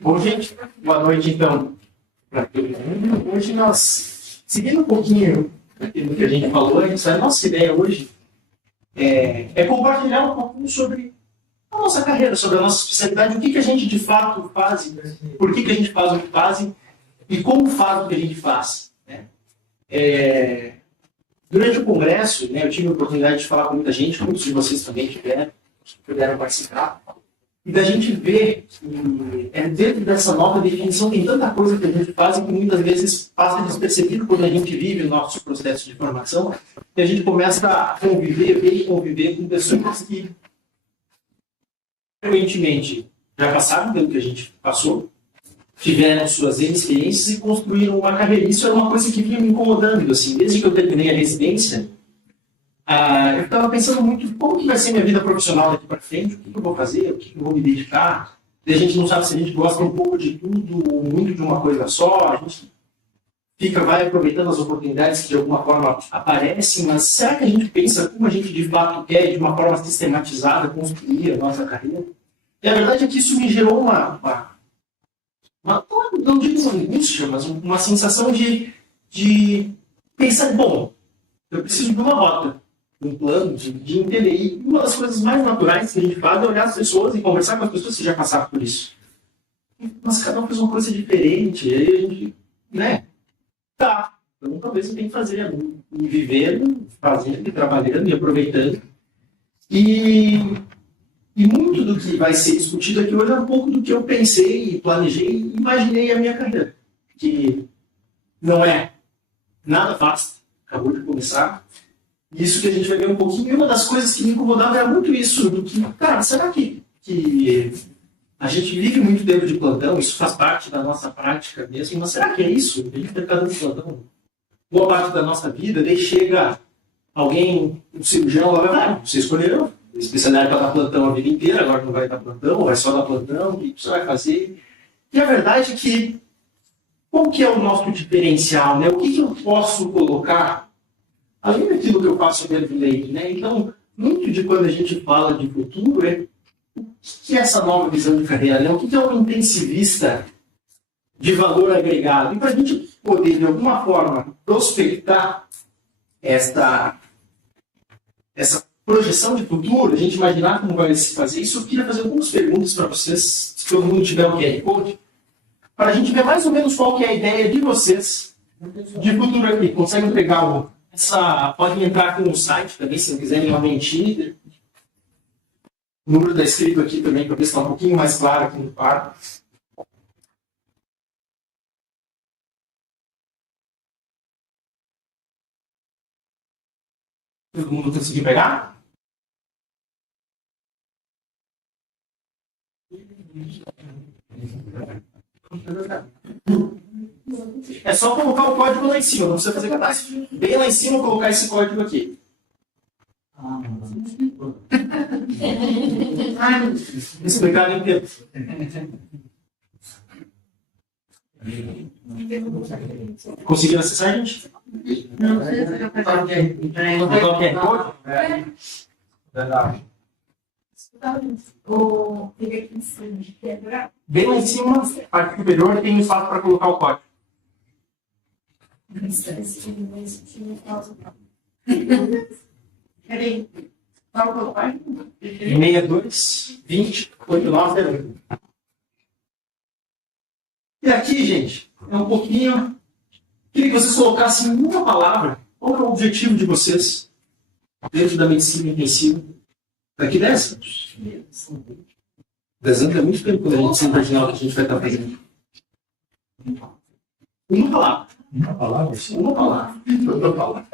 Bom, gente, boa noite, então, para todo mundo. Hoje nós, seguindo um pouquinho aquilo que a gente falou antes, a nossa ideia hoje é compartilhar um pouquinho sobre a nossa carreira, sobre a nossa especialidade, o que a gente de fato faz, por que a gente faz o que faz e como faz o que a gente faz. Né? Durante o congresso, né, eu tive a oportunidade de falar com muita gente, muitos de vocês também puderam participar, e da gente ver que dentro dessa nova definição tem tanta coisa que a gente faz e que muitas vezes passa despercebido quando a gente vive o nosso processo de formação, e a gente começa a conviver com pessoas que frequentemente já passaram pelo que a gente passou, tiveram suas experiências e construíram uma carreira. Isso era uma coisa que vinha me incomodando, assim, desde que eu terminei a residência. Eu estava pensando muito como que vai ser minha vida profissional daqui para frente, o que eu vou fazer, o que eu vou me dedicar. E a gente não sabe se a gente gosta um pouco de tudo, ou muito de uma coisa só. A gente vai aproveitando as oportunidades que de alguma forma aparecem, mas será que a gente pensa como a gente de fato quer, de uma forma sistematizada, construir a nossa carreira? E a verdade é que isso me gerou não digo uma angústia, mas uma sensação de pensar, bom, eu preciso de uma rota, um plano, de entender. E uma das coisas mais naturais que a gente faz é olhar as pessoas e conversar com as pessoas que já passaram por isso. Mas cada um fez uma coisa diferente, e aí a gente, né? Tá, então talvez eu tenha que fazer, me vivendo, fazendo, trabalhando e aproveitando. E muito do que vai ser discutido aqui hoje é um pouco do que eu pensei, planejei e imaginei a minha carreira. Que não é nada fácil, acabou de começar. Isso que a gente vai ver um pouquinho. E uma das coisas que me incomodava era muito isso, do que, cara, será que a gente vive muito tempo de plantão, isso faz parte da nossa prática mesmo, mas será que é isso? A gente fica dando plantão boa parte da nossa vida, daí chega alguém, um cirurgião, lá, você escolheu a especialidade para dar plantão a vida inteira, agora não vai dar plantão, vai só dar plantão, o que você vai fazer? E a verdade é que, qual que é o nosso diferencial? Né? O que eu posso colocar, além daquilo que eu faço dentro do leite? Né? Então, muito de quando a gente fala de futuro é o que é essa nova visão de carreira? Né? O que é um intensivista de valor agregado? E para a gente poder, de alguma forma, prospectar essa projeção de futuro, a gente imaginar como vai se fazer isso, eu queria fazer algumas perguntas para vocês, se todo mundo tiver o QR Code, para a gente ver mais ou menos qual que é a ideia de vocês de futuro aqui. Conseguem pegar podem entrar com o site também, se não quiserem uma mentira. O número está escrito aqui também, para ver se está um pouquinho mais claro aqui no par. Todo mundo conseguiu pegar? É só colocar o código lá em cima, não precisa fazer cadastro. Bem lá em cima, colocar esse código aqui. Explicar em tempo. Conseguiram acessar, gente? Não sei se eu Colocar o QR Code? Verdade. Bem lá em cima, parte superior, tem um espaço para colocar o código. Peraí. Qual é o código? 62 20 8901. E aqui, gente, é um pouquinho. Queria que vocês colocassem em uma palavra qual é o objetivo de vocês dentro da medicina intensiva. Daqui 10 anos. 10 anos é muito tempo quando a gente se imaginar o que a gente vai estar fazendo. Uma palavra. Uma palavra? Uma palavra. Outra palavra.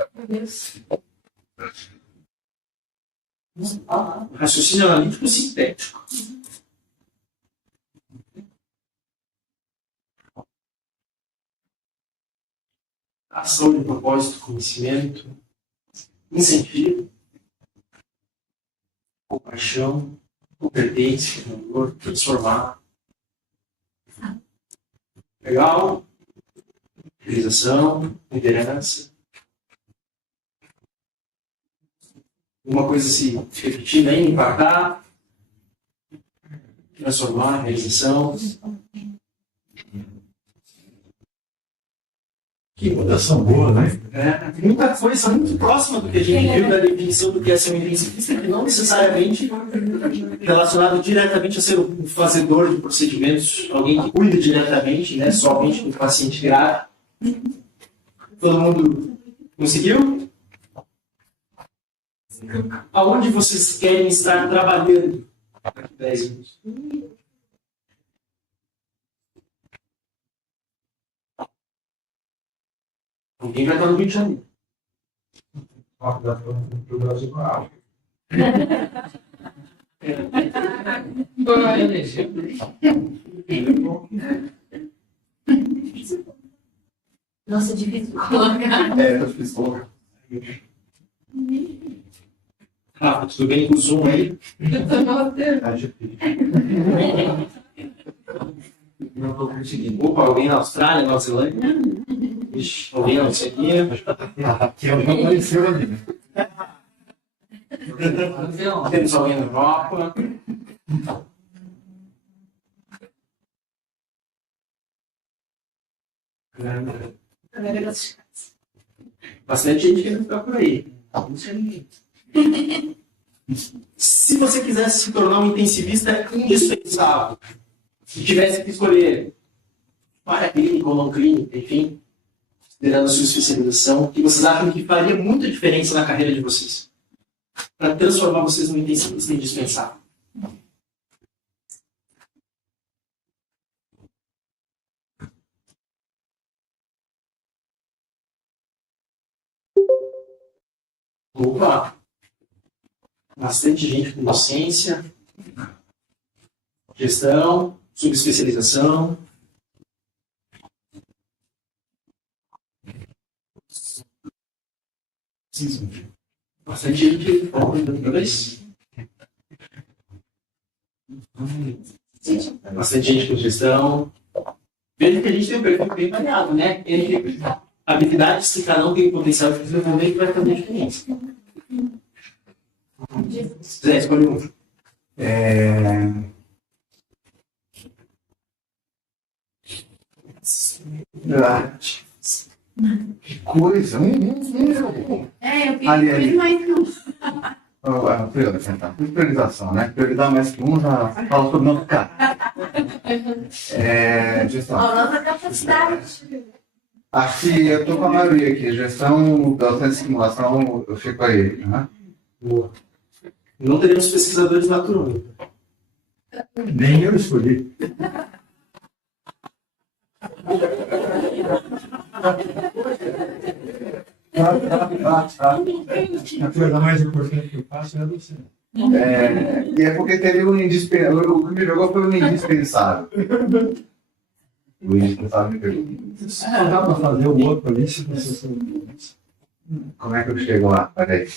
Raciocínio analítico sintético. Ação de propósito, conhecimento, incentivo, compaixão, competência, valor, transformar. Legal? Realização, liderança. Uma coisa se repetindo aí, impactar, transformar, realização. Que mudação boa, né? Muita coisa muito próxima do que a gente viu da definição do que é ser um intensivista, que não necessariamente relacionado diretamente a ser um fazedor de procedimentos, alguém que cuida diretamente, né, somente do paciente grave. Todo mundo conseguiu? Aonde vocês querem estar trabalhando daqui a 10 anos? Alguém vai estar no Rio de Janeiro. Para o Brasil com a África. Nossa, difícil colocar. Eu fiz colocar. Rafa, tudo bem com o Zoom aí? Eu tô notando. É difícil. Não estou conseguindo. Opa, alguém na Austrália, Nova Zelândia? Ixi, alguém na Oceania? Aqui é o que apareceu ali. Temos alguém na Europa? Bastante gente querendo ficar por aí. Se você quisesse se tornar um intensivista indispensável, se tivesse que escolher para clínica ou não clínica, enfim, considerando a sua especialização, o que vocês acham que faria muita diferença na carreira de vocês? Para transformar vocês num intensivista indispensável? Opa! Bastante gente com docência, gestão, subespecialização. Bastante gente bastante gente com gestão. Veja que a gente tem um perfil bem variado, né? Entre habilidades que cada um tem o potencial de desenvolver que vai fazer diferença. Zé, escolhe um. Que coisa. Eu Ali, fiz mais não. Priorização, né? Priorizar mais que um já fala sobre o nosso cara. Gestão. Nossa capacidade. Acho que eu estou com a maioria aqui. Gestão, docência e simulação, eu fico aí. Né? Boa. Não teremos pesquisadores na turma. Nem eu escolhi. A coisa mais importante que eu faço é você. E é porque teve um indispensável. O que me jogou foi um indispensável. O indispensável me pegou. Não dá para fazer o outro ali se você. Como é que eu chego lá? Peraí.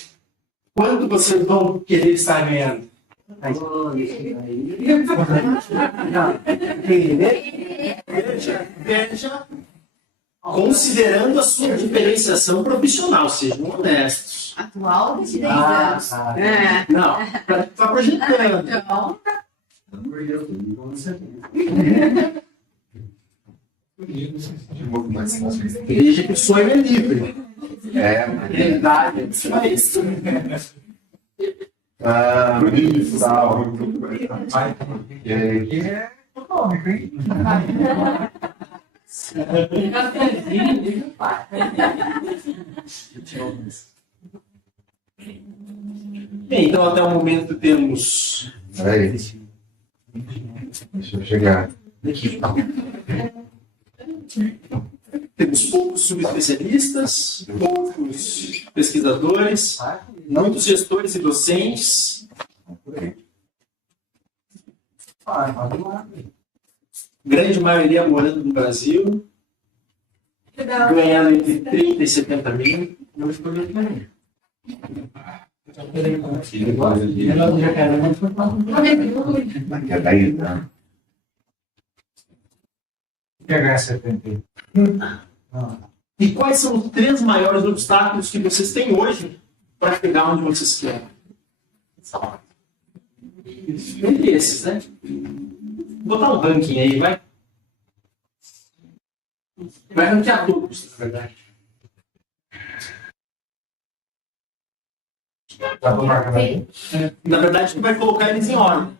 Quanto vocês vão querer estar ganhando? Veja, considerando a sua diferenciação profissional, sejam honestos. Atual de 10 anos. Não, está projetando. Então, Veja que o sonho é livre. Realidade é isso. Econômico, hein? Bem, então até o momento temos Peraí. Deixa eu chegar. Temos poucos subespecialistas, poucos pesquisadores, muitos gestores e docentes. Grande maioria morando no Brasil, ganhando entre 30 e 70 mil. Eu escolhi também. Pegar 70. E quais são os 3 maiores obstáculos que vocês têm hoje para chegar onde vocês querem? Entre esses, né? Vou botar um ranking aí, vai. Vai ranquear todos, na verdade. Tá bom, marca, né? Na verdade, tu vai colocar eles em ordem.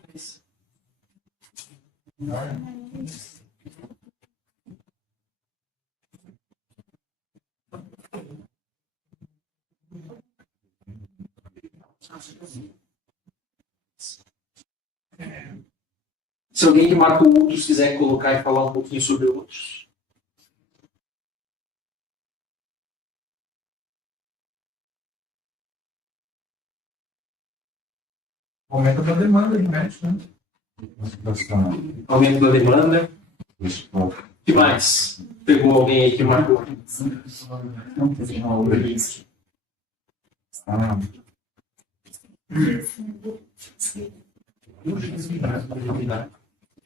Se alguém que marcou outros quiser colocar e falar um pouquinho sobre outros. Aumento da demanda de médico, né? Aumento da demanda. O que mais? Pegou alguém aí que marcou?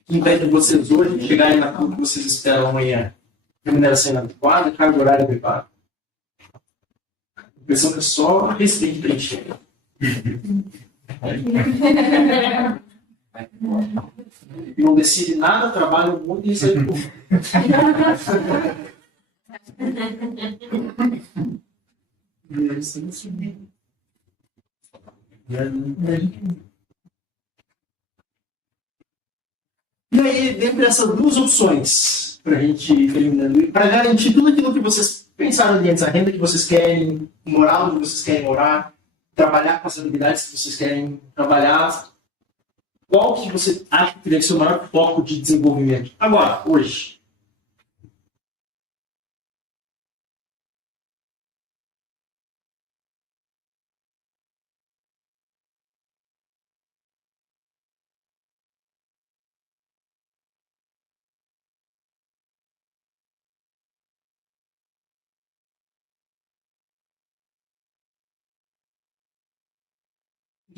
Que impede vocês hoje de chegarem naquilo que vocês esperam amanhã? Remuneração inadequada, carga horária adequada. A impressão que é só respeito preencher. Não decide nada, trabalha muito e isso aí. E aí, dentre essas duas opções, para a gente ir terminando, para garantir tudo aquilo que vocês pensaram ali antes, a renda que vocês querem, morar onde vocês querem morar, trabalhar com as habilidades que vocês querem trabalhar, qual que você acha que deve ser o maior foco de desenvolvimento? Agora, hoje.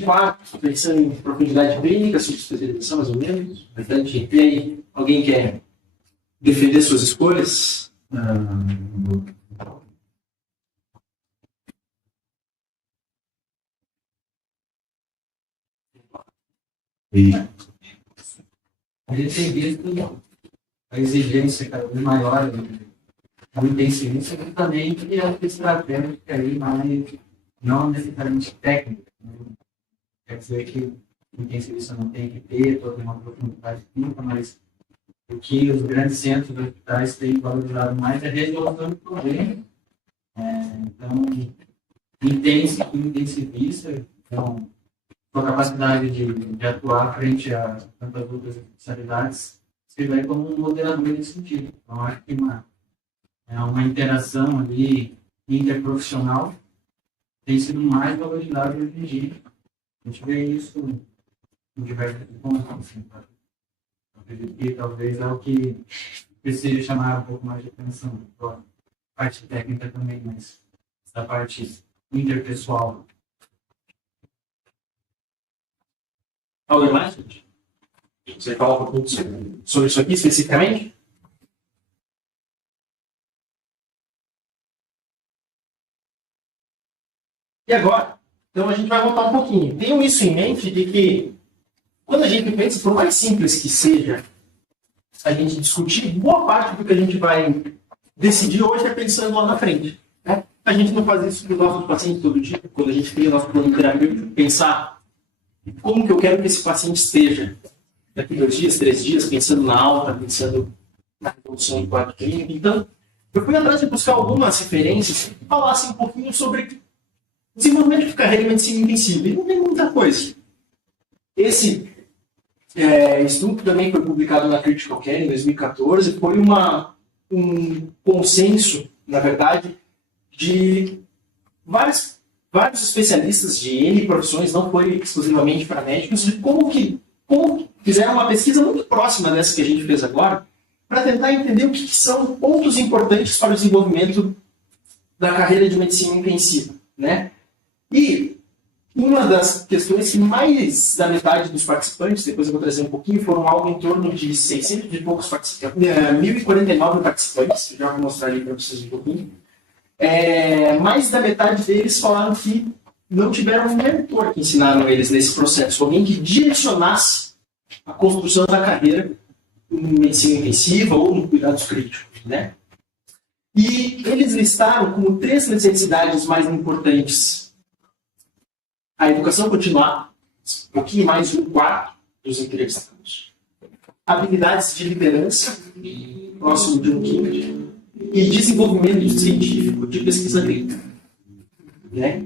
Quarto, pensando em profundidade clínica, subespecialização, mais ou menos. E aí, alguém quer defender suas escolhas? A gente tem visto a exigência cada vez maior do intensivista e também que a estratégia aí mais não necessariamente técnica. Quer dizer que o intensivista não tem que ter toda uma profundidade clínica, mas o que os grandes centros de hospitais têm valorizado mais é a resolução do problema. Então, intensivista, então, sua capacidade de atuar frente a tantas outras especialidades, se vai como um moderador nesse sentido. Então, acho que uma interação ali interprofissional tem sido mais valorizado hoje em dia. A gente vê isso em diversos pontos. Assim, tá? Acredito que talvez é o que precisa chamar um pouco mais de atenção. A parte técnica também, mas essa parte interpessoal. Algo mais? Você fala um pouquinho sobre isso aqui especificamente? E agora? Então a gente vai voltar um pouquinho. Tenham isso em mente de que, quando a gente pensa, por mais simples que seja, a gente discutir, boa parte do que a gente vai decidir hoje é pensando lá na frente. Né? A gente não faz isso com os nossos pacientes todo dia, quando a gente cria o nosso plano terapêutico, pensar como que eu quero que esse paciente esteja daqui 2 dias, 3 dias, pensando na alta, pensando na evolução do quadro clínico. Então, eu fui atrás de buscar algumas referências que falassem um pouquinho sobre desenvolvimento de carreira em medicina intensiva. E não tem muita coisa. Esse estudo também foi publicado na Critical Care em 2014. Foi um consenso, na verdade, de vários especialistas de N profissões, não foi exclusivamente para médicos, de como fizeram uma pesquisa muito próxima dessa que a gente fez agora, para tentar entender o que são pontos importantes para o desenvolvimento da carreira de medicina intensiva, né? E uma das questões que mais da metade dos participantes, depois eu vou trazer um pouquinho, foram algo em torno de 600 e poucos participantes, 1.049 participantes, já vou mostrar ali para vocês um pouquinho. Mais da metade deles falaram que não tiveram um mentor que ensinaram eles nesse processo, alguém que direcionasse a construção da carreira em medicina intensiva ou no cuidados críticos, né? E eles listaram como 3 necessidades mais importantes a educação continuada, um pouquinho mais de 1/4 dos entrevistados, habilidades de liderança, próximo de 1/5, e desenvolvimento científico de pesquisa clínica, né?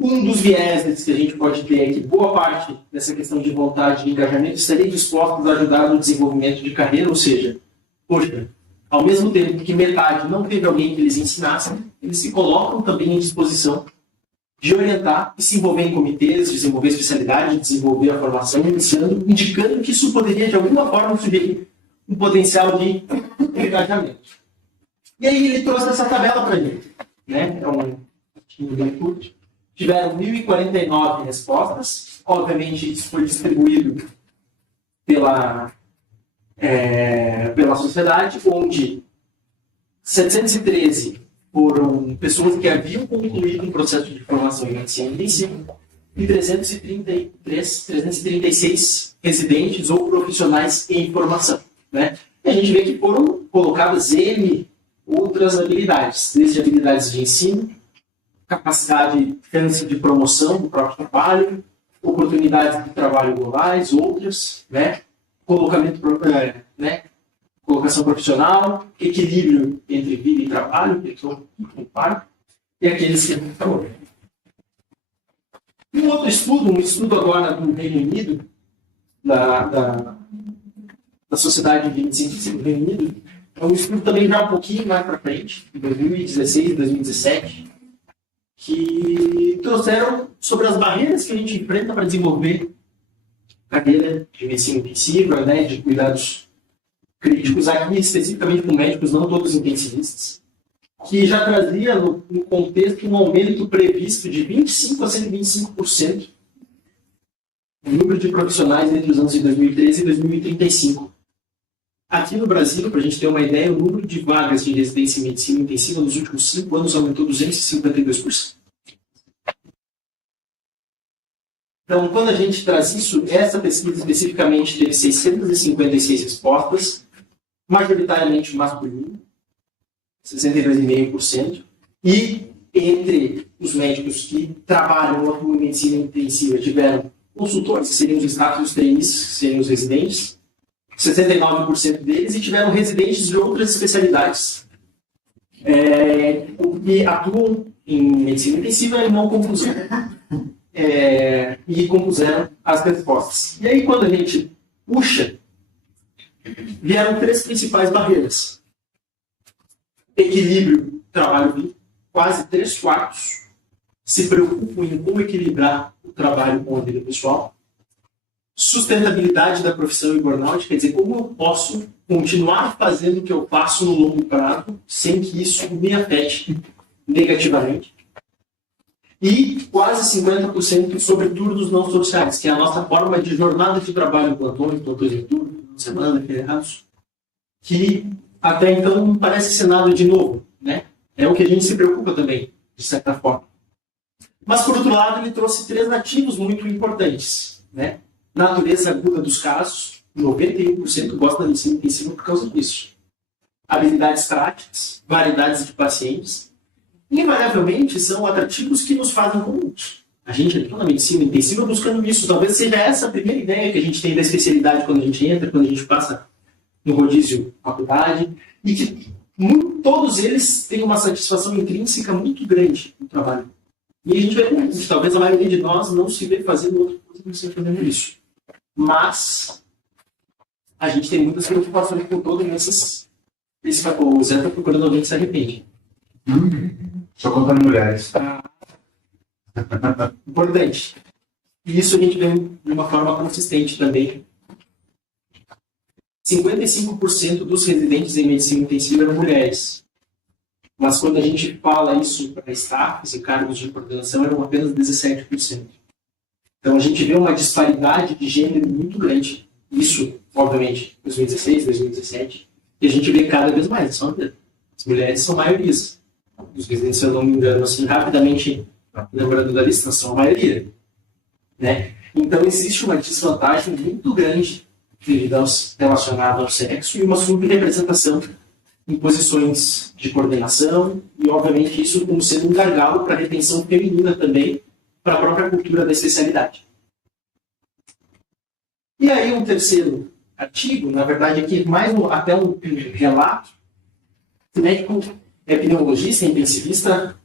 Um dos vieses que a gente pode ter é que boa parte dessa questão de vontade e engajamento estaria dispostos a ajudar no desenvolvimento de carreira, ou seja, poxa, ao mesmo tempo que metade não teve alguém que eles ensinassem, eles se colocam também em disposição de orientar e se envolver em comitês, desenvolver especialidade, desenvolver a formação, indicando que isso poderia de alguma forma sugerir um potencial de engajamento. E aí ele trouxe essa tabela para a gente, né? É um artigo bem curto. Tiveram 1.049 respostas. Obviamente, isso foi distribuído pela sociedade, onde 713 foram pessoas que haviam concluído um processo de formação em medicina intensiva e 336 residentes ou profissionais em formação, né? E a gente vê que foram colocadas N outras habilidades, desde habilidades de ensino, capacidade, chance de promoção do próprio trabalho, oportunidades de trabalho globais, outras, né? Colocação profissional, equilíbrio entre vida e trabalho, que eu comparo, e aqueles que não falou. Um outro estudo, agora do Reino Unido, da Sociedade de Medicina do Reino Unido, é um estudo também já um pouquinho mais para frente, em 2016, 2017, que trouxeram sobre as barreiras que a gente enfrenta para desenvolver carreira de medicina intensiva, né, de cuidados críticos, aqui especificamente com médicos, não todos intensivistas, que já trazia no contexto um aumento previsto de 25% a 125% no número de profissionais entre os anos de 2013 e 2035. Aqui no Brasil, para a gente ter uma ideia, o número de vagas de residência em medicina intensiva nos últimos 5 anos aumentou 252%. Então, quando a gente traz isso, essa pesquisa especificamente teve 656 respostas, majoritariamente masculino, 62,5%, e entre os médicos que trabalham ou atuam em medicina intensiva tiveram consultores, que seriam os staff dos trainees, que seriam os residentes, 69% deles, e tiveram residentes de outras especialidades que atuam em medicina intensiva e não compuseram. E compuseram as respostas. E aí, quando a gente puxa, vieram 3 principais barreiras. Equilíbrio trabalho-vida. Quase 3/4 se preocupam em como equilibrar o trabalho com a vida pessoal. Sustentabilidade da profissão e burnout, quer dizer, como eu posso continuar fazendo o que eu faço no longo prazo sem que isso me afete negativamente. E quase 50% sobre turnos não sociais, que é a nossa forma de jornada de trabalho, plantões de turno, semana, feriados, que até então não parece ser nada de novo, né? É o que a gente se preocupa também, de certa forma. Mas, por outro lado, ele trouxe 3 ativos muito importantes, né? Natureza aguda dos casos, 91% gosta da medicina intensiva por causa disso. Habilidades práticas, variedades de pacientes, invariavelmente são atrativos que nos fazem comuns. A gente entrou na medicina intensiva buscando isso. Talvez seja essa a primeira ideia que a gente tem da especialidade quando a gente entra, quando a gente passa no rodízio faculdade, e que todos eles têm uma satisfação intrínseca muito grande no trabalho. E a gente vê que talvez a maioria de nós não se vê fazendo outra coisa que não seja fazendo isso. Mas a gente tem muitas preocupações com todas essas. O Zé está procurando alguém que se arrepende. Só contando mulheres. Importante. E isso a gente vê de uma forma consistente também. 55% dos residentes em medicina intensiva eram mulheres. Mas quando a gente fala isso para staffs e cargos de coordenação, eram apenas 17%. Então a gente vê uma disparidade de gênero muito grande. Isso, obviamente, em 2016, 2017. E a gente vê cada vez mais. As mulheres são maiorias. Os residentes, se eu não me engano, assim, rapidamente Lembrando da lista, são a maioria. Né? Então, existe uma desvantagem muito grande relacionada ao sexo e uma subrepresentação em posições de coordenação e, obviamente, isso como sendo um gargalo para a retenção feminina também, para a própria cultura da especialidade. E aí, um terceiro artigo, na verdade, aqui mais até um relato, o médico é pneumologista, intensivista,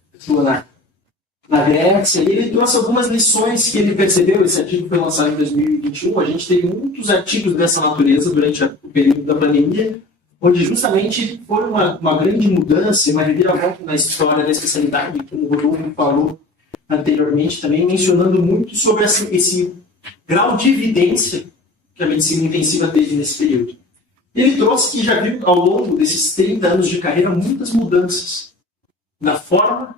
na Grécia, e ele trouxe algumas lições que ele percebeu. Esse artigo foi lançado em 2021, a gente teve muitos artigos dessa natureza durante o período da pandemia, onde justamente foi uma grande mudança, uma reviravolta na história da especialidade, como o Rodolfo falou anteriormente também, mencionando muito sobre esse grau de evidência que a medicina intensiva teve nesse período. Ele trouxe que já viu, ao longo desses 30 anos de carreira, muitas mudanças na forma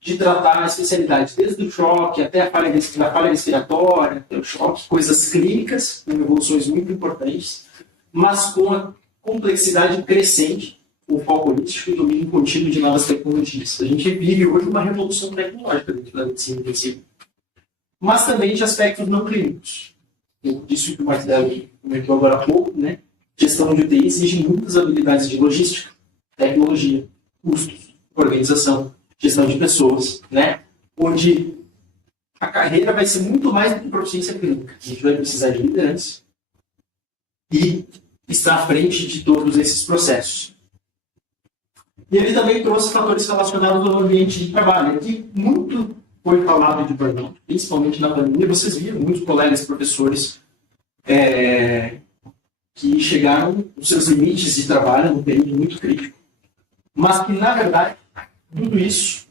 de tratar a especialidade, desde o choque até a falha respiratória, até o choque, coisas clínicas, com evoluções muito importantes, mas com a complexidade crescente, o foco holístico e o domínio contínuo de novas tecnologias. A gente vive hoje uma revolução tecnológica dentro da medicina intensiva, mas também de aspectos não clínicos. Isso que o Marcelo comentou agora há pouco, né? Gestão de UTI exige muitas habilidades de logística, tecnologia, custos, organização, gestão de pessoas, né? Onde a carreira vai ser muito mais do que proficiência clínica. A gente vai precisar de liderança e estar à frente de todos esses processos. E ele também trouxe fatores relacionados ao ambiente de trabalho. Aqui muito foi falado de burnout, principalmente na pandemia. Vocês viram muitos colegas professores que chegaram aos seus limites de trabalho num período muito crítico. Mas que, na verdade, tudo isso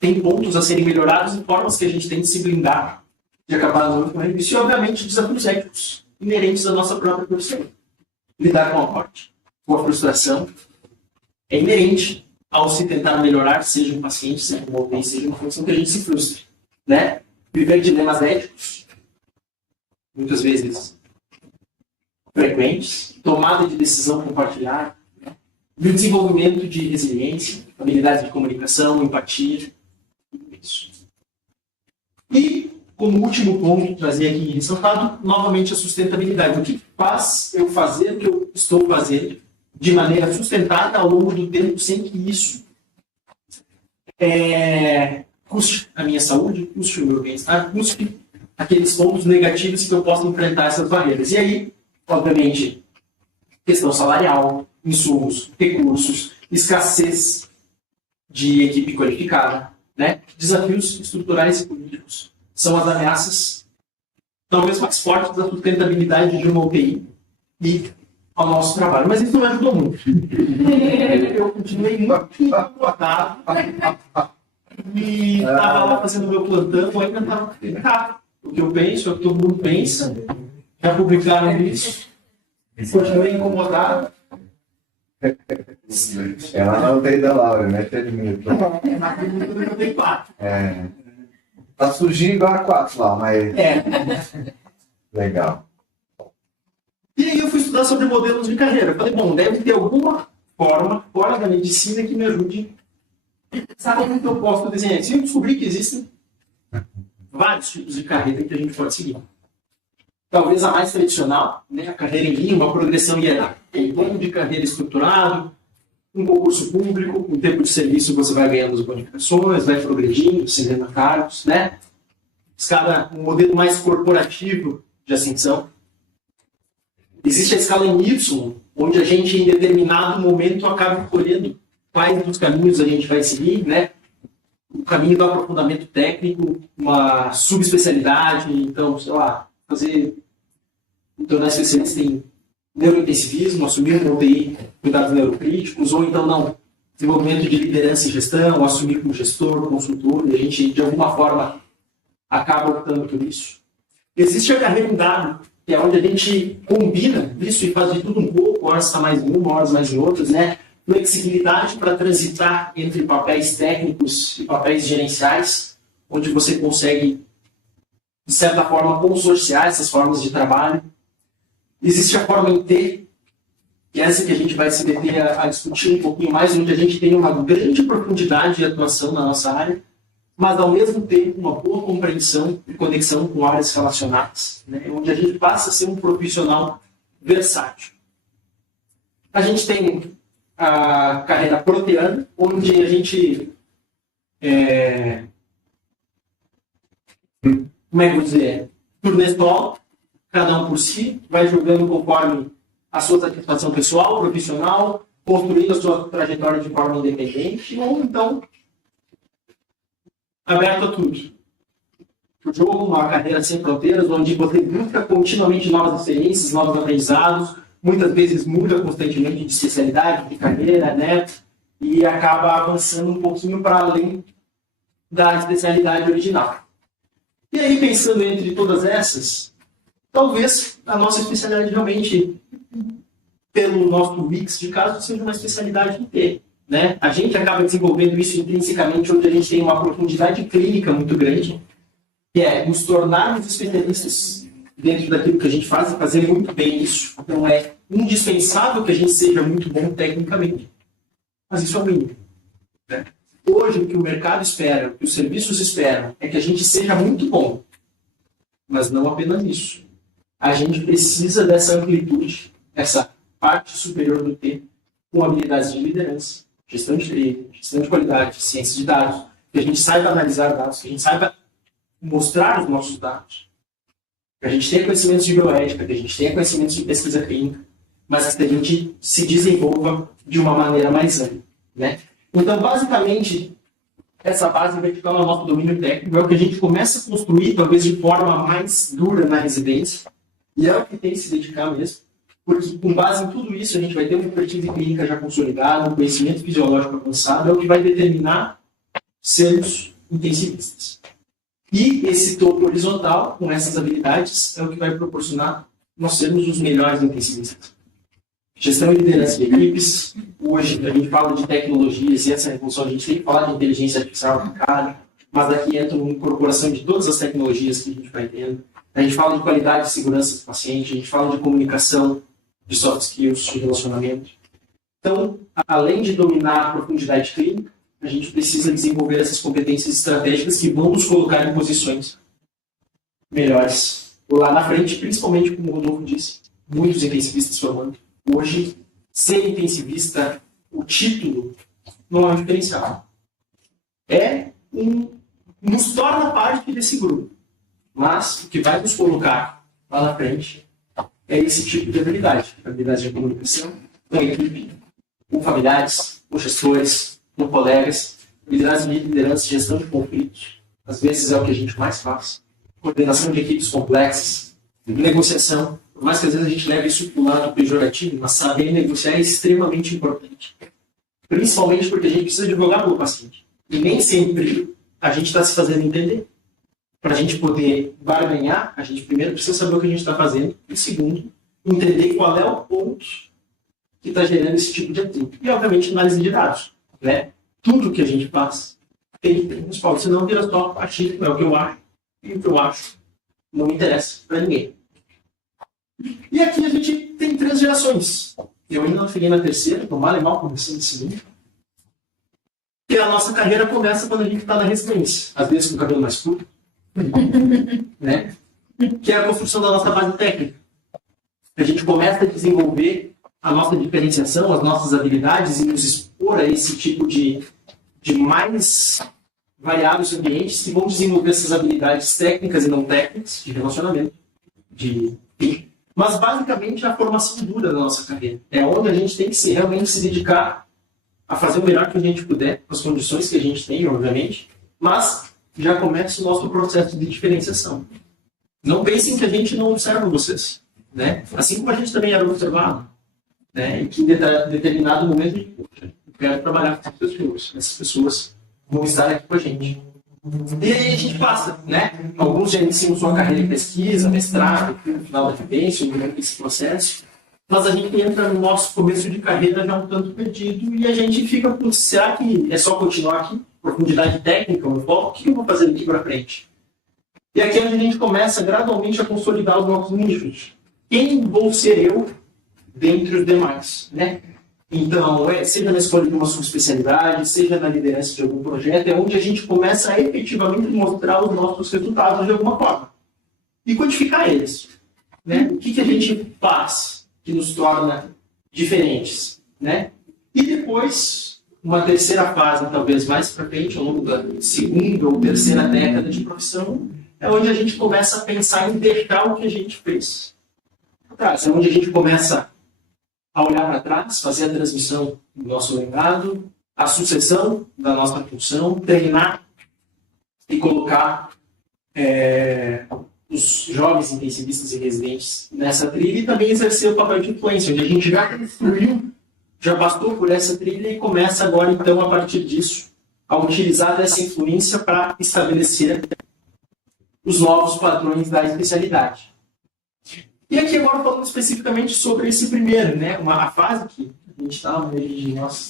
tem pontos a serem melhorados e formas que a gente tem de se blindar, de acabar com isso e, obviamente, desafios éticos inerentes à nossa própria profissão. Lidar com a morte, com a frustração, é inerente ao se tentar melhorar, seja um paciente, seja um homem, seja uma função que a gente se frustre. Né? Viver dilemas éticos, muitas vezes frequentes, tomada de decisão compartilhada, né? E o desenvolvimento de resiliência, habilidades de comunicação, empatia, tudo isso. E, como último ponto, trazer aqui ressaltado, novamente a sustentabilidade. O que faz eu fazer o que eu estou fazendo de maneira sustentada ao longo do tempo, sem que isso custe a minha saúde, custe o meu bem-estar, custe aqueles pontos negativos que eu posso enfrentar essas barreiras. E aí, obviamente, questão salarial, insumos, recursos, escassez de equipe qualificada, né? Desafios estruturais e políticos são as ameaças talvez mais fortes da sustentabilidade de uma UTI e ao nosso trabalho. Mas isso não ajudou muito. Eu continuei muito incomodado e estava lá fazendo meu plantão, ainda estava errado. O que eu penso, é o que todo mundo pensa. Já publicaram isso. Continuei incomodado. Ela não tem da Laura, né? Na pergunta eu tenho 4. Tá sujinho igual a 4 lá, mas. Legal. E aí eu fui estudar sobre modelos de carreira. Eu falei, bom, deve ter alguma forma fora da medicina que me ajude. Sabe como que eu posso desenhar isso? E eu descobri que existem vários tipos de carreira que a gente pode seguir. Talvez a mais tradicional, né? A carreira em linha, uma progressão hierárquica. Um plano de carreira estruturado, um concurso público, um tempo de serviço você vai ganhando as bonificações, vai progredindo, ascendendo a cargos, né? Um modelo mais corporativo de ascensão. Existe a escala em Y, onde a gente, em determinado momento, acaba escolhendo quais dos caminhos a gente vai seguir, né? O caminho do aprofundamento técnico, uma subespecialidade, então, sei lá, tornar especialista em neurointensivismo, assumir um UTI, cuidados neurocríticos, ou então não, desenvolvimento de liderança e gestão, assumir como gestor, consultor, e a gente, de alguma forma, acaba optando por isso. Existe a carreira em dado, que é onde a gente combina isso e faz de tudo um pouco, horas está mais em uma, horas mais em outras, né? Flexibilidade para transitar entre papéis técnicos e papéis gerenciais, onde você consegue, de certa forma, consorciar essas formas de trabalho. Existe a forma em T, que é essa que a gente vai se deter a discutir um pouquinho mais, onde a gente tem uma grande profundidade de atuação na nossa área, mas ao mesmo tempo uma boa compreensão e conexão com áreas relacionadas, né? Onde a gente passa a ser um profissional versátil. A gente tem a carreira proteana, onde a gente como é que eu vou dizer? Turnê solo, cada um por si, vai jogando conforme a sua satisfação pessoal, profissional, construindo a sua trajetória de forma independente, ou então aberto a tudo. O jogo, uma carreira sem fronteiras, onde você busca continuamente novas experiências, novos aprendizados, muitas vezes muda constantemente de especialidade, de carreira, né? E acaba avançando um pouquinho para além da especialidade original. E aí, pensando entre todas essas, talvez a nossa especialidade realmente, pelo nosso mix de casos, seja uma especialidade em T, né? A gente acaba desenvolvendo isso intrinsecamente, onde a gente tem uma profundidade clínica muito grande, que é nos tornarmos especialistas dentro daquilo que a gente faz e fazer muito bem isso. Então é indispensável que a gente seja muito bom tecnicamente. Mas isso é o mínimo, né? Hoje, o que o mercado espera, o que os serviços esperam, é que a gente seja muito bom. Mas não apenas isso. A gente precisa dessa amplitude, essa parte superior do T, com habilidades de liderança, gestão de treino, gestão de qualidade, ciência de dados, que a gente saiba analisar dados, que a gente saiba mostrar os nossos dados, que a gente tenha conhecimentos de bioética, que a gente tenha conhecimentos de pesquisa clínica, mas que a gente se desenvolva de uma maneira mais ampla, né? Então, basicamente, essa base vertical no nosso domínio técnico é o que a gente começa a construir, talvez de forma mais dura na residência, e é o que tem que se dedicar mesmo, porque com base em tudo isso, a gente vai ter uma expertise clínica já consolidada, um conhecimento fisiológico avançado, é o que vai determinar sermos intensivistas. E esse topo horizontal, com essas habilidades, é o que vai proporcionar nós sermos os melhores intensivistas. Gestão e liderança de equipes. Hoje, a gente fala de tecnologias e essa revolução, a gente tem que falar de inteligência artificial aplicada, mas daqui entra uma incorporação de todas as tecnologias que a gente vai tendo. A gente fala de qualidade e segurança do paciente, a gente fala de comunicação, de soft skills, de relacionamento. Então, além de dominar a profundidade clínica, a gente precisa desenvolver essas competências estratégicas que vão nos colocar em posições melhores lá na frente, principalmente, como o Rodolfo disse, muitos intensivistas formando. Hoje, ser intensivista, o título, não é um diferencial. Nos torna parte desse grupo. Mas o que vai nos colocar lá na frente é esse tipo de habilidade. Habilidade de comunicação, com a equipe, com familiares, com gestores, com colegas, habilidades de liderança e gestão de conflitos. Às vezes é o que a gente mais faz. Coordenação de equipes complexas, negociação. Por mais que às vezes a gente leve isso para o lado pejorativo, mas saber negociar é extremamente importante. Principalmente porque a gente precisa divulgar para o paciente. E nem sempre a gente está se fazendo entender. Para a gente poder barganhar, a gente primeiro precisa saber o que a gente está fazendo. E segundo, entender qual é o ponto que está gerando esse tipo de atrito. E, obviamente, análise de dados, né? Tudo que a gente faz tem que ter um respaldo. Senão vira só achismo, é o que eu acho. E o que eu acho não me interessa para ninguém. E aqui a gente tem 3 gerações. Eu ainda não cheguei na terceira, estou mal e mal começando a segunda. E a nossa carreira começa quando a gente está na residência. Às vezes com o cabelo mais curto. Né? Que é a construção da nossa base técnica. A gente começa a desenvolver a nossa diferenciação, as nossas habilidades e nos expor a esse tipo de mais variados ambientes que vão desenvolver essas habilidades técnicas e não técnicas, de relacionamento, mas basicamente a formação dura da nossa carreira. É onde a gente tem que realmente se dedicar a fazer o melhor que a gente puder, com as condições que a gente tem, obviamente, mas já começa o nosso processo de diferenciação. Não pensem que a gente não observa vocês, né? Assim como a gente também era observado, né? E que em determinado momento eu quero trabalhar com essas pessoas vão estar aqui com a gente. E aí a gente passa, né? Alguns já iniciam sua carreira em pesquisa, mestrado, no final da vivência, durante esse processo, mas a gente entra no nosso começo de carreira já um tanto perdido e a gente fica, putz, será que é só continuar aqui? Profundidade técnica, o foco, o que eu vou fazer daqui para frente? E aqui é onde a gente começa gradualmente a consolidar os nossos nichos. Quem vou ser eu dentre os demais, né? Então, seja na escolha de uma subespecialidade, seja na liderança de algum projeto, é onde a gente começa a efetivamente mostrar os nossos resultados de alguma forma. E quantificar eles. Né? O que a gente faz que nos torna diferentes. Né? E depois, uma terceira fase, talvez mais para frente, ao longo da segunda ou terceira década de profissão, é onde a gente começa a pensar em deixar o que a gente fez atrás. É onde a gente começa a olhar para trás, fazer a transmissão do nosso legado, a sucessão da nossa função, treinar e colocar os jovens intensivistas e residentes nessa trilha e também exercer o papel de influência, onde a gente já construiu, já passou por essa trilha e começa agora, então, a partir disso, a utilizar dessa influência para estabelecer os novos padrões da especialidade. E aqui agora falando especificamente sobre esse primeiro, né, a fase que a gente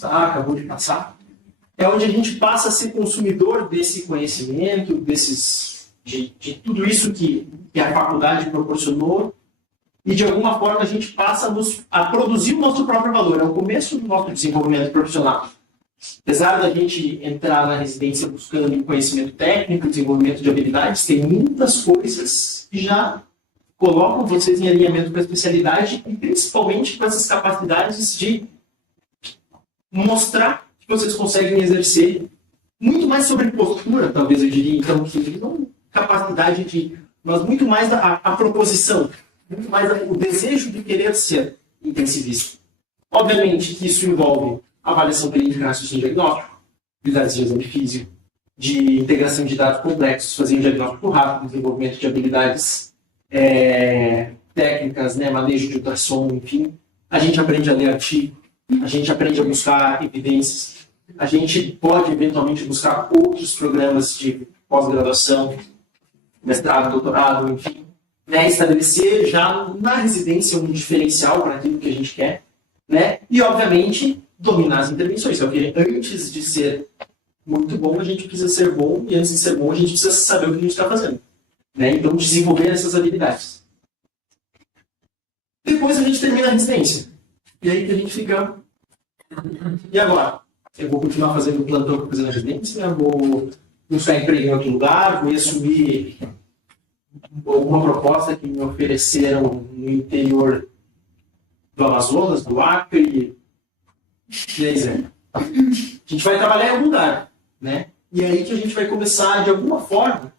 acabou de passar, é onde a gente passa a ser consumidor desse conhecimento, de tudo isso que a faculdade proporcionou, e de alguma forma a gente passa a produzir o nosso próprio valor. É o começo do nosso desenvolvimento profissional. Apesar da gente entrar na residência buscando conhecimento técnico, desenvolvimento de habilidades, tem muitas coisas que já colocam vocês em alinhamento com a especialidade e principalmente com essas capacidades de mostrar que vocês conseguem exercer muito mais sobre postura, talvez eu diria, então, que não capacidade mas muito mais a proposição, muito mais o desejo de querer ser intensivista. Obviamente que isso envolve avaliação clínica e raciocínio diagnóstico, habilidades de exame físico, de integração de dados complexos, fazer um diagnóstico rápido, desenvolvimento de habilidades técnicas, né, manejo de ultrassom, enfim. A gente aprende a ler artigo, a gente aprende a buscar evidências, a gente pode eventualmente buscar outros programas de pós-graduação, mestrado, doutorado, enfim, né, estabelecer já na residência um diferencial para aquilo que a gente quer, né, e obviamente dominar as intervenções. Porque antes de ser muito bom, a gente precisa ser bom, e antes de ser bom, a gente precisa saber o que a gente está fazendo. Né? Então, desenvolver essas habilidades. Depois a gente termina a residência. E aí que a gente fica... E agora? Eu vou continuar fazendo o plantão que eu fiz na residência? Eu vou buscar emprego em outro lugar? Vou assumir alguma proposta que me ofereceram no interior do Amazonas, do Acre? E aí, Zé? A gente vai trabalhar em algum lugar. Né? E aí que a gente vai começar, de alguma forma,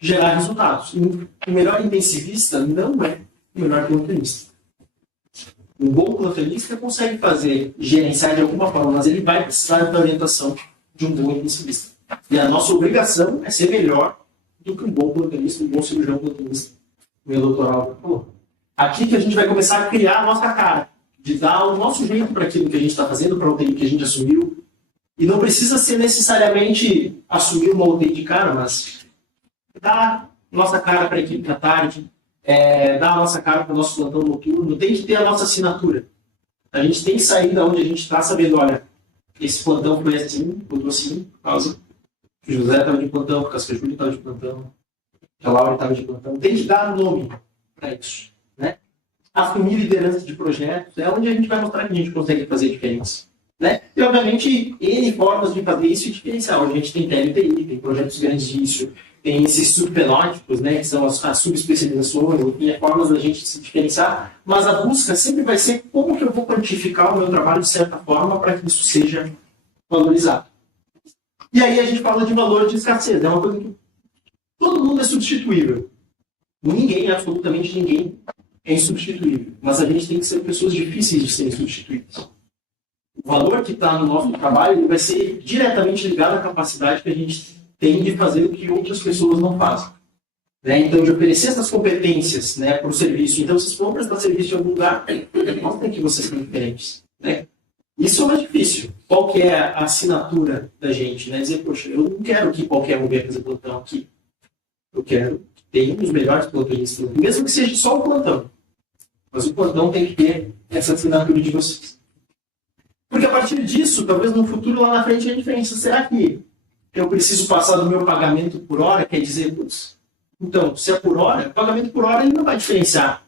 gerar resultados. E o melhor intensivista não é o melhor plantonista. Um bom plantonista consegue gerenciar de alguma forma, mas ele vai precisar da orientação de um bom intensivista. E a nossa obrigação é ser melhor do que um bom plantonista, um bom cirurgião plantonista. Meu doutoral falou. Aqui que a gente vai começar a criar a nossa cara, de dar o nosso jeito para aquilo que a gente está fazendo, para o UTI que a gente assumiu. E não precisa ser necessariamente assumir uma UTI de cara, mas dar nossa cara para a equipe da tarde, dar a nossa cara para o nosso plantão noturno, tem que ter a nossa assinatura. A gente tem que sair da onde a gente está sabendo, olha, esse plantão foi assim, outro assim, por causa que o José estava de plantão, por causa que a Júlia estava de plantão, que a Laura estava de plantão. Tem que dar nome para isso. Né? Assumir liderança de projetos é onde a gente vai mostrar que a gente consegue fazer diferença. Né? E, obviamente, N formas de fazer isso e diferenciar. A gente tem TLTI, tem projetos grandes disso, tem esses subfenótipos, né, que são as subespecializações, enfim, formas da gente se diferenciar, mas a busca sempre vai ser como que eu vou quantificar o meu trabalho de certa forma para que isso seja valorizado. E aí a gente fala de valor de escassez, é uma coisa que todo mundo é substituível. Ninguém, absolutamente ninguém, é insubstituível, mas a gente tem que ser pessoas difíceis de serem substituídas. O valor que está no nosso trabalho ele vai ser diretamente ligado à capacidade que a gente tem de fazer o que outras pessoas não fazem. Né? Então, de oferecer essas competências, né, para o serviço. Então, vocês vão prestar serviço em algum lugar, mostrem que vocês são diferentes. Né? Isso é mais difícil. Qual que é a assinatura da gente? Né? Dizer, poxa, eu não quero que qualquer um venha fazer plantão aqui. Eu quero que tenha os melhores plantonistas, mesmo que seja só o plantão. Mas o plantão tem que ter essa assinatura de vocês. Porque a partir disso, talvez no futuro, lá na frente, a diferença. Será que eu preciso passar do meu pagamento por hora? Quer dizer, putz, então, se é por hora, o pagamento por hora ele não vai diferenciar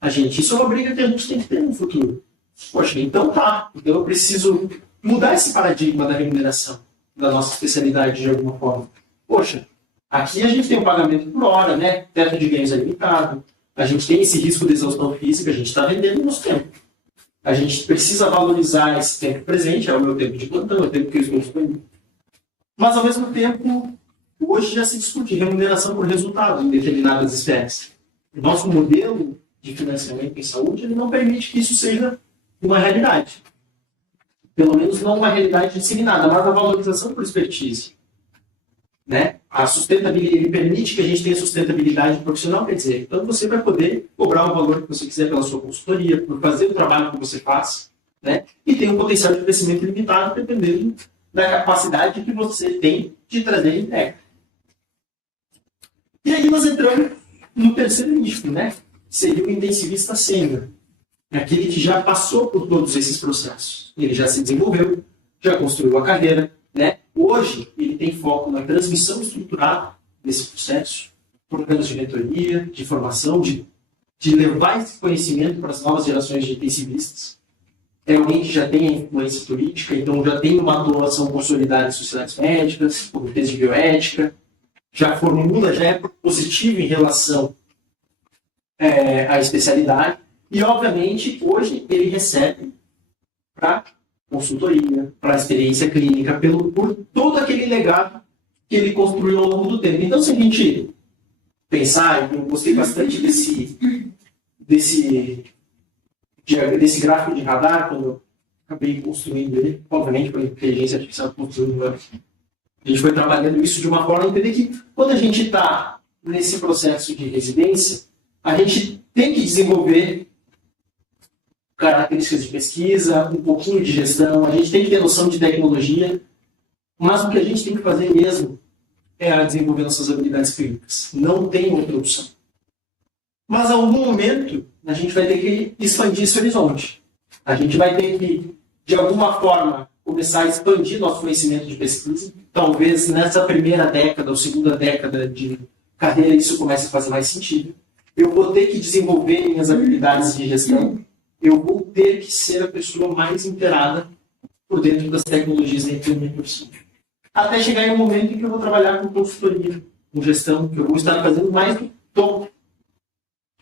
a gente. Isso é uma briga que a gente tem que ter no futuro. Poxa, então tá. Então eu preciso mudar esse paradigma da remuneração da nossa especialidade de alguma forma. Poxa, aqui a gente tem um pagamento por hora, né? Teto de ganhos é limitado. A gente tem esse risco de exaustão física, a gente está vendendo o nosso tempo. A gente precisa valorizar esse tempo presente, é o meu tempo de plantão, é o tempo que eu estou disponível. Mas, ao mesmo tempo, hoje já se discute remuneração por resultado em determinadas esferas. O nosso modelo de financiamento em saúde ele não permite que isso seja uma realidade. Pelo menos não uma realidade disseminada, mas a valorização por expertise. Né? A sustentabilidade, ele permite que a gente tenha sustentabilidade profissional, quer dizer, então você vai poder cobrar o valor que você quiser pela sua consultoria, por fazer o trabalho que você faz, né? E tem um potencial de crescimento limitado dependendo da capacidade que você tem de trazer entrega. E aí nós entramos no terceiro nicho, né? Seria o intensivista sênior, aquele que já passou por todos esses processos. Ele já se desenvolveu, já construiu a carreira, né? Hoje, ele tem foco na transmissão estruturada desse processo, programas de mentoria, de formação, de levar esse conhecimento para as novas gerações de intensivistas. É alguém que já tem a influência política, então já tem uma atuação consolidada em sociedades médicas, comitês de bioética, já formula, já é positivo em relação à especialidade, e, obviamente, hoje ele recebe para consultoria, para experiência clínica, por todo aquele legado que ele construiu ao longo do tempo. Então, se a gente pensar, eu gostei bastante desse gráfico de radar, quando eu acabei construindo ele, obviamente com a inteligência artificial construindo, a gente foi trabalhando isso de uma forma a entender que quando a gente está nesse processo de residência, a gente tem que desenvolver características de pesquisa, um pouquinho de gestão, a gente tem que ter noção de tecnologia, mas o que a gente tem que fazer mesmo é desenvolver nossas habilidades clínicas. Não tem outra opção. Mas, a algum momento, a gente vai ter que expandir esse horizonte. A gente vai ter que, de alguma forma, começar a expandir nosso conhecimento de pesquisa. Talvez nessa primeira década ou segunda década de carreira isso comece a fazer mais sentido. Eu vou ter que desenvolver minhas habilidades de gestão. Eu vou ter que ser a pessoa mais inteirada por dentro das tecnologias dentro da minha profissão. Até chegar em um momento em que eu vou trabalhar com consultoria, com gestão, que eu vou estar fazendo mais do topo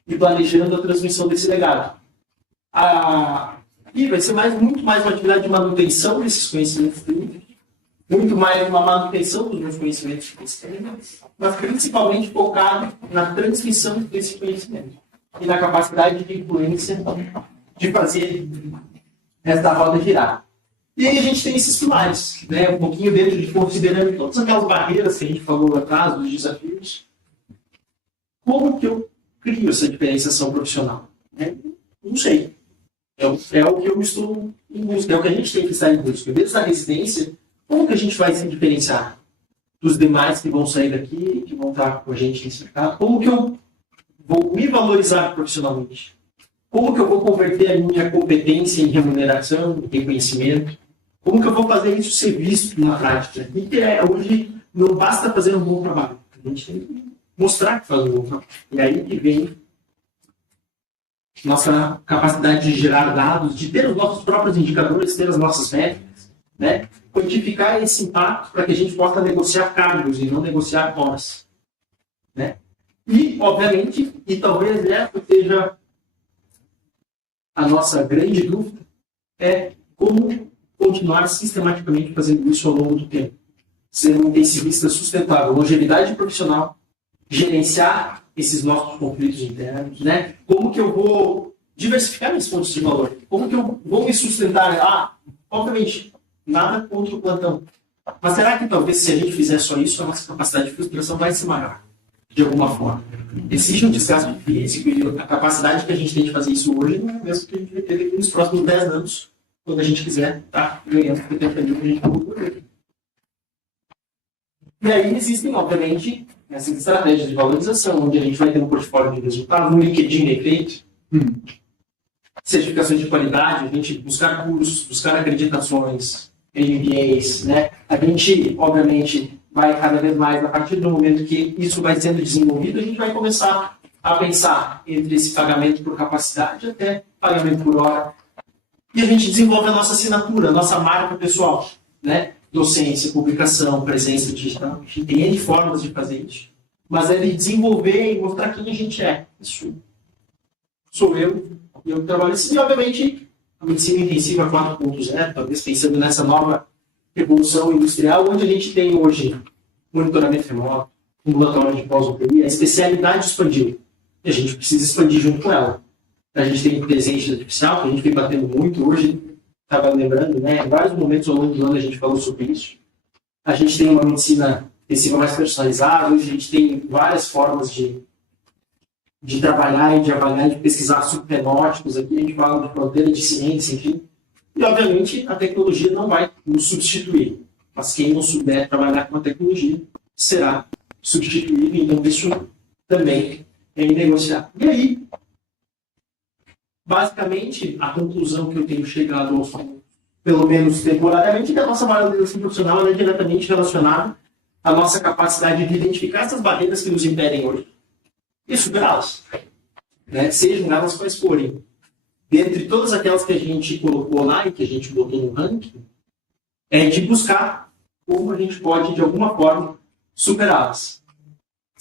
e planejando a transmissão desse legado. E vai ser muito mais uma atividade de manutenção desses conhecimentos clínicos, muito mais uma manutenção dos meus conhecimentos clínicos, mas principalmente focado na transmissão desse conhecimento e na capacidade de influência de fazer essa roda girar. E aí a gente tem esses pilares, né? Um pouquinho dentro de considerando todas aquelas barreiras que a gente falou lá atrás, os desafios. Como que eu crio essa diferenciação profissional? Não sei. É o que eu estou em busca, é o que a gente tem que estar em busca. Desde a residência, como que a gente vai se diferenciar dos demais que vão sair daqui, que vão estar com a gente nesse mercado? Como que eu vou me valorizar profissionalmente? Como que eu vou converter a minha competência em remuneração, em reconhecimento? Como que eu vou fazer isso ser visto na prática? E que hoje não basta fazer um bom trabalho. A gente tem que mostrar que faz um bom trabalho. E aí que vem nossa capacidade de gerar dados, de ter os nossos próprios indicadores, ter as nossas métricas, né? Quantificar esse impacto para que a gente possa negociar cargos e não negociar horas. Né? E, obviamente, e talvez essa seja a nossa grande dúvida, é como continuar sistematicamente fazendo isso ao longo do tempo. Ser um intensivista sustentável, longevidade profissional, gerenciar esses nossos conflitos internos, né? Como que eu vou diversificar minhas fontes de valor? Como que eu vou me sustentar? Obviamente, nada contra o plantão. Mas será que talvez se a gente fizer só isso, a nossa capacidade de frustração vai ser maior? De alguma forma. Existe um desgaste físico e a capacidade que a gente tem de fazer isso hoje não é a mesma que a gente vai ter daqui nos próximos 10 anos, quando a gente quiser estar ganhando o tempo que a gente não vai. E aí existem, obviamente, essas estratégias de valorização, onde a gente vai ter um portfólio de resultados, um LinkedIn bem feito, certificações de qualidade, a gente buscar cursos, buscar acreditações, MBAs, né? A gente, obviamente, vai cada vez mais, a partir do momento que isso vai sendo desenvolvido, a gente vai começar a pensar entre esse pagamento por capacidade até pagamento por hora. E a gente desenvolve a nossa assinatura, a nossa marca pessoal, né? Docência, publicação, presença digital, enfim, tem N formas de fazer isso. Mas é de desenvolver e mostrar quem a gente é. Isso sou eu, e eu trabalho assim. E, obviamente, a medicina intensiva 4.0, talvez pensando nessa nova revolução industrial, onde a gente tem hoje monitoramento remoto, ambulatório de pós-UTI, a especialidade expandiu. E a gente precisa expandir junto com ela. A gente tem inteligência artificial, que a gente vem batendo muito hoje, estava lembrando, né? Em vários momentos ao longo do ano a gente falou sobre isso. A gente tem uma medicina intensiva mais personalizada, hoje a gente tem várias formas de trabalhar e de avaliar, de pesquisar subfenótipos. Aqui a gente fala de fronteira de ciência, enfim. E, obviamente, a tecnologia não vai nos substituir. Mas quem não souber trabalhar com a tecnologia será substituído. Então, isso também é inegociável. E aí, basicamente, a conclusão que eu tenho chegado ao fim, pelo menos temporariamente, é que a nossa valorização profissional é diretamente relacionada à nossa capacidade de identificar essas barreiras que nos impedem hoje e superá-las. Né? Sejam elas quais forem. Dentre todas aquelas que a gente colocou lá e que a gente botou no ranking, é de buscar como a gente pode, de alguma forma, superá-las.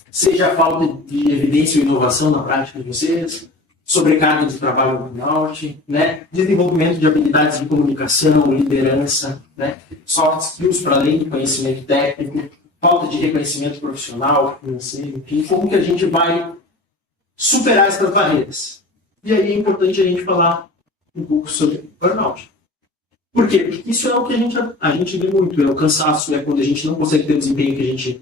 Seja a falta de evidência ou inovação na prática de vocês, sobrecarga de trabalho no burnout, né? Desenvolvimento de habilidades de comunicação, liderança, né? Soft skills para além do conhecimento técnico, falta de reconhecimento profissional, financeiro, enfim, como que a gente vai superar essas barreiras. E aí é importante a gente falar um pouco sobre burnout. Por quê? Porque isso é o que a gente vê muito, é o cansaço, é quando a gente não consegue ter o desempenho que a gente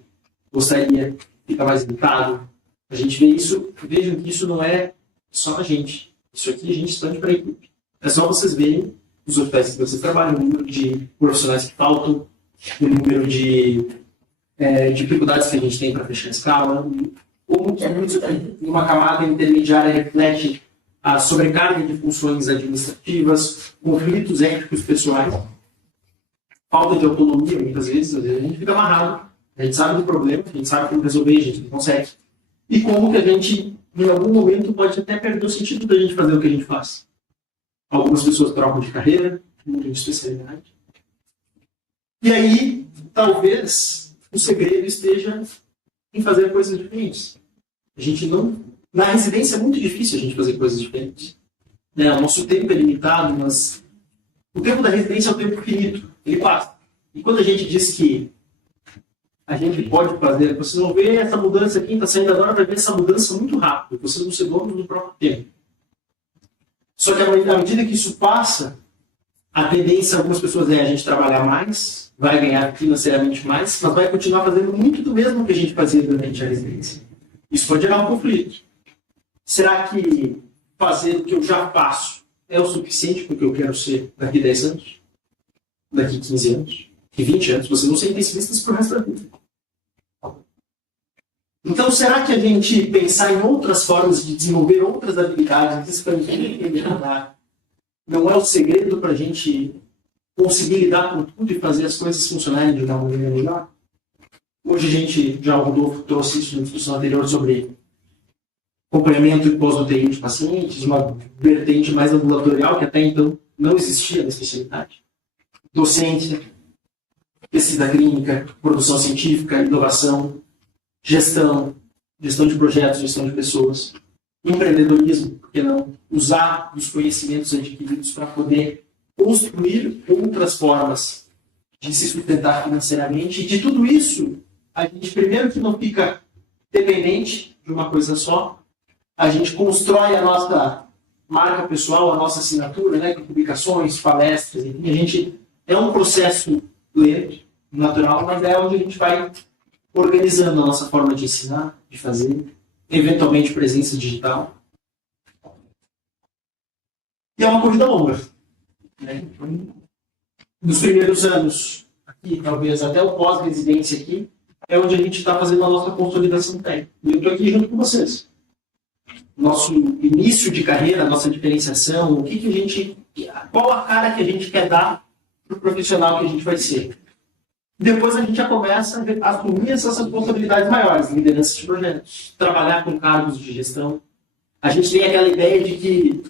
gostaria, fica mais limitado. A gente vê isso, vejam que isso não é só a gente. Isso aqui a gente expande para a equipe. É só vocês verem os hospitais que vocês trabalham, o número de profissionais que faltam, o número de dificuldades que a gente tem para fechar a escala, como que uma camada intermediária reflete a sobrecarga de funções administrativas, conflitos éticos pessoais, falta de autonomia, muitas vezes a gente fica amarrado, a gente sabe do problema, a gente sabe como resolver, a gente não consegue. E como que a gente, em algum momento, pode até perder o sentido da gente fazer o que a gente faz. Algumas pessoas trocam de carreira, mudam de especialidade. E aí, talvez, o segredo esteja em fazer coisas diferentes. A gente não... Na residência é muito difícil a gente fazer coisas diferentes. Né? O nosso tempo é limitado, mas o tempo da residência é o tempo finito. Ele passa. E quando a gente diz que a gente pode fazer, vocês vão ver essa mudança aqui, está saindo agora, vai ver essa mudança muito rápido. Vocês vão ser donos do próprio tempo. Só que à medida que isso passa, a tendência, algumas pessoas é a gente trabalhar mais, vai ganhar financeiramente mais, mas vai continuar fazendo muito do mesmo que a gente fazia durante a residência. Isso pode gerar um conflito. Será que fazer o que eu já faço é o suficiente para o que eu quero ser daqui a 10 anos? Daqui a 15 anos? Daqui a 20 anos? Vocês vão ser intensivistas para o resto da vida. Então, será que a gente pensar em outras formas de desenvolver outras habilidades, de expandir e melhorar, não é o segredo para a gente conseguir lidar com tudo e fazer as coisas funcionarem de uma maneira melhor? Hoje a gente, já o Rodolfo trouxe isso na discussão anterior sobre acompanhamento e pós-UTI de pacientes, uma vertente mais ambulatorial que até então não existia na especialidade. Docência, pesquisa clínica, produção científica, inovação, gestão de projetos, gestão de pessoas, empreendedorismo, por que não? Usar os conhecimentos adquiridos para poder construir outras formas de se sustentar financeiramente. E de tudo isso, a gente primeiro que não fica dependente de uma coisa só, a gente constrói a nossa marca pessoal, a nossa assinatura, né, com publicações, palestras, enfim, a gente é um processo lento, natural, mas é onde a gente vai organizando a nossa forma de ensinar, de fazer, eventualmente presença digital. E é uma corrida longa. Né? Nos primeiros anos, aqui, talvez até o pós-residência aqui, é onde a gente está fazendo a nossa consolidação técnica. E eu estou aqui junto com vocês. Nosso início de carreira, nossa diferenciação, o que a gente, qual a cara que a gente quer dar para o profissional que a gente vai ser. Depois a gente já começa a assumir essas responsabilidades maiores, liderança de projetos, trabalhar com cargos de gestão. A gente tem aquela ideia de que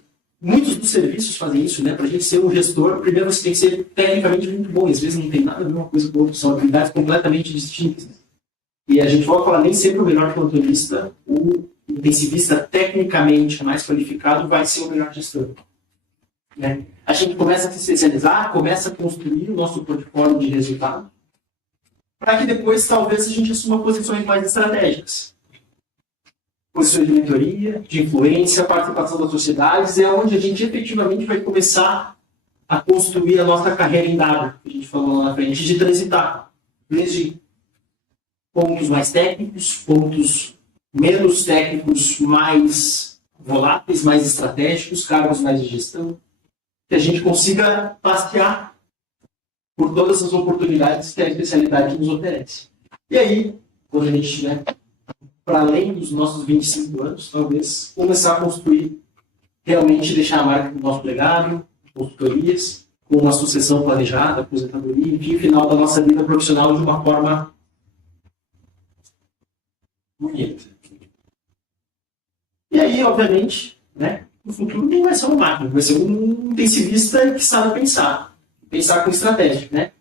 Muitos dos serviços fazem isso, né? Para a gente ser um gestor, primeiro você tem que ser tecnicamente muito bom, e às vezes não tem nada a ver uma coisa com outra, são habilidades completamente distintas. E a gente vai falar, nem sempre o melhor plantonista, o intensivista tecnicamente mais qualificado vai ser o melhor gestor. Né? A gente começa a se especializar, começa a construir o nosso portfólio de resultado, para que depois talvez a gente assuma posições mais estratégicas. Posições de mentoria, de influência, participação das sociedades, é onde a gente efetivamente vai começar a construir a nossa carreira em W, que a gente falou lá na frente, de transitar. Desde pontos mais técnicos, pontos menos técnicos, mais voláteis, mais estratégicos, cargos mais de gestão, que a gente consiga passear por todas as oportunidades que a especialidade nos oferece. E aí, quando a gente estiver para além dos nossos 25 anos, talvez, começar a construir, realmente deixar a marca do nosso legado, consultorias, com uma sucessão planejada, aposentadoria, enfim, final da nossa vida profissional de uma forma bonita. E aí, obviamente, né, no futuro não vai ser uma máquina, vai ser um intensivista que sabe pensar com estratégia, né?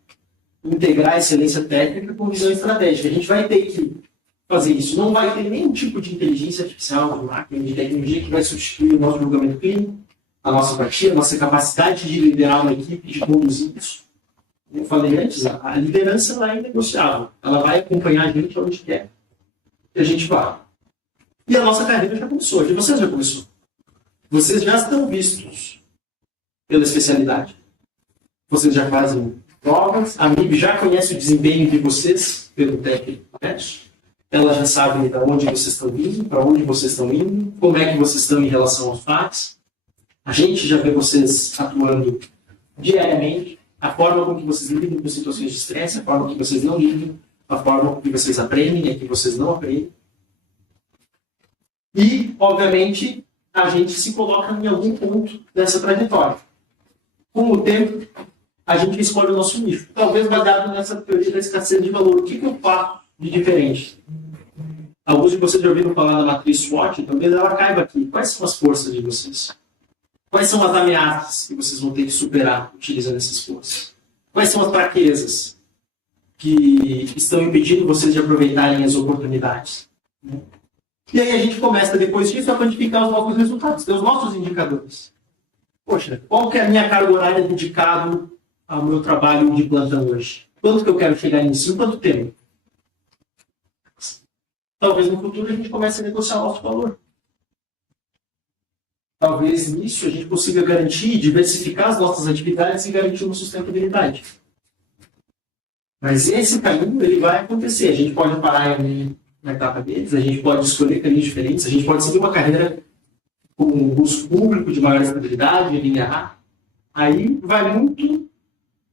Integrar a excelência técnica com visão estratégica. A gente vai ter que fazer isso. Não vai ter nenhum tipo de inteligência artificial, de máquina, de tecnologia que vai substituir o nosso julgamento clínico, a nossa empatia, a nossa capacidade de liderar uma equipe, de conduzir isso. Eu falei antes, a liderança ela é negociável. Ela vai acompanhar a gente onde quer que a gente vá. E a nossa carreira já começou. E vocês já começou. Vocês já estão vistos pela especialidade. Vocês já fazem provas. A MIB já conhece o desempenho de vocês pelo técnico. Ela já sabe de onde vocês estão vindo, para onde vocês estão indo, como é que vocês estão em relação aos pares. A gente já vê vocês atuando diariamente, a forma com que vocês lidam com situações de estresse, a forma com que vocês não lidam, a forma com que vocês aprendem e a que vocês não aprendem. E, obviamente, a gente se coloca em algum ponto dessa trajetória. Com o tempo, a gente escolhe o nosso nicho. Talvez baseado nessa teoria da escassez de valor. O que eu faço de diferente? Alguns de vocês já ouviram falar da matriz SWOT, talvez ela caiba aqui. Quais são as forças de vocês? Quais são as ameaças que vocês vão ter que superar utilizando essas forças? Quais são as fraquezas que estão impedindo vocês de aproveitarem as oportunidades? E aí a gente começa, depois disso, a quantificar os nossos resultados, os nossos indicadores. Poxa, qual que é a minha carga horária dedicada ao meu trabalho de plantão hoje? Quanto que eu quero chegar nisso? Em quanto tempo? Talvez no futuro a gente comece a negociar o nosso valor. Talvez nisso a gente consiga garantir, diversificar as nossas atividades e garantir uma sustentabilidade. Mas esse caminho ele vai acontecer. A gente pode parar na etapa deles, a gente pode escolher caminhos diferentes, a gente pode seguir uma carreira com um curso público de maior estabilidade, em linha A. Aí vai muito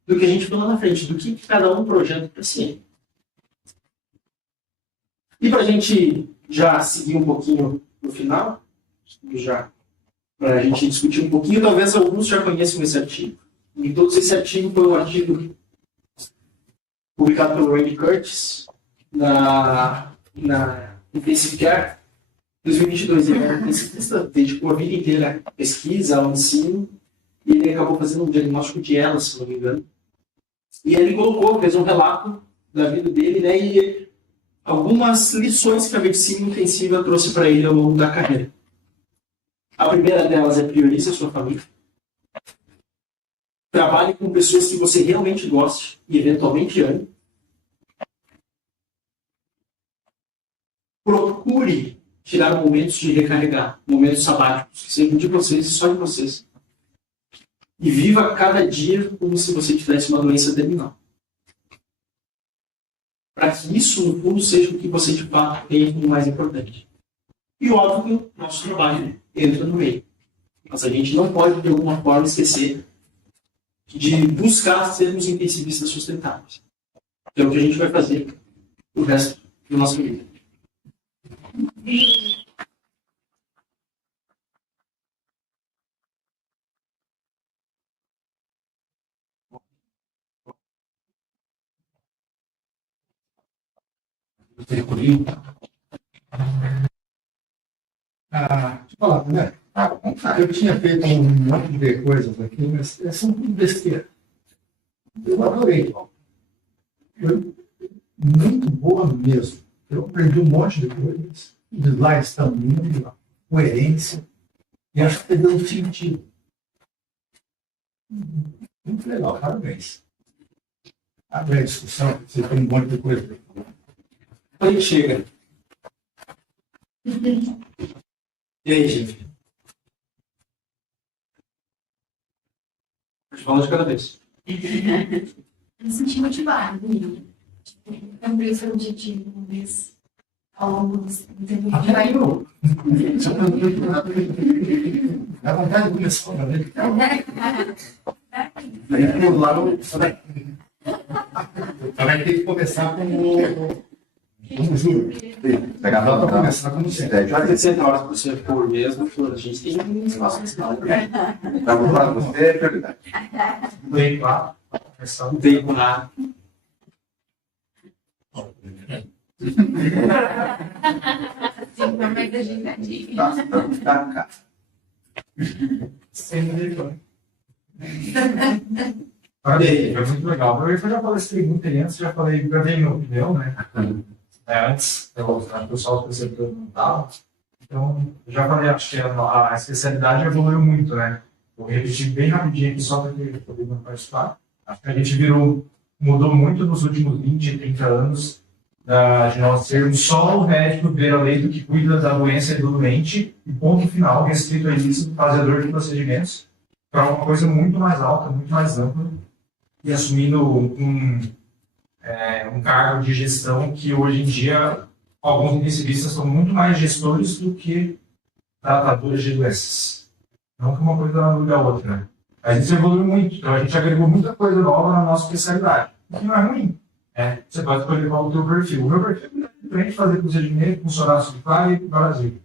do que a gente falou na frente, do que cada um projeta para si. E para a gente já seguir um pouquinho no final, para a gente discutir um pouquinho, talvez alguns já conheçam esse artigo. E todo esse artigo foi um artigo publicado pelo Randy Curtis na Intensive Care 2022. Ele era intensivista, dedicou a vida inteira à pesquisa, ao ensino, e ele acabou fazendo um diagnóstico de ELA, se não me engano. E ele fez um relato da vida dele, né, e algumas lições que a medicina intensiva trouxe para ele ao longo da carreira. A primeira delas é priorize a sua família. Trabalhe com pessoas que você realmente goste e eventualmente ame. Procure tirar momentos de recarregar, momentos sabáticos, que sejam de vocês e só de vocês. E viva cada dia como se você tivesse uma doença terminal. Para que isso, no fundo, seja o que você de fato tem como mais importante. E óbvio, nosso trabalho entra no meio. Mas a gente não pode, de alguma forma, esquecer de buscar sermos intensivistas sustentáveis. Que é o que a gente vai fazer o resto do nosso vida. Deixa eu falar, né? Eu tinha feito um monte de coisas aqui, mas são tudo besteira. Eu adorei. Foi muito boa mesmo. Eu aprendi um monte de coisas. Os slides estão lindos, a coerência. E acho que está dando sentido. Muito legal, parabéns. Abre a discussão, você tem um monte de coisa. Aí chega. E aí, gente? Fala de cada vez. Me senti motivada, menina. Cumprir o seu objetivo, uma vez ao longo do tempo que vai. Dá vontade de começar uma vez. Lá no. Vai ter que começar com o juro. Pegar Dá para pra começar com o começar. Já tem 60 horas por você por mês, no futuro. A gente tem um espaço nacional. Pra falar com você é prioridade. Bem, claro. Não tem com nada. Tem uma mais ajeitadinha. Tá, cara. Olha aí, foi muito legal. Eu já palestrei muito antes, já dei minha opinião, né? Antes, o pessoal do PCP não estava. Então, eu já falei, acho que a especialidade evoluiu muito, né? Eu repeti bem rapidinho aqui, só para que poder participar. Acho que a gente mudou muito nos últimos 20, 30 anos, de nós sermos só o médico beira-leito que cuida da doença e do doente, e ponto final, restrito a isso, fazedor de procedimentos, para uma coisa muito mais alta, muito mais ampla, e assumindo um cargo de gestão que hoje em dia alguns intensivistas são muito mais gestores do que tratadores de doenças. Não que uma coisa não liga a outra, né? A gente evoluiu muito, então a gente agregou muita coisa nova na nossa especialidade, o que não é ruim. Você pode escolher qual é o teu perfil. O meu perfil é diferente de fazer procedimento, funcionar no Fly e no Brasil.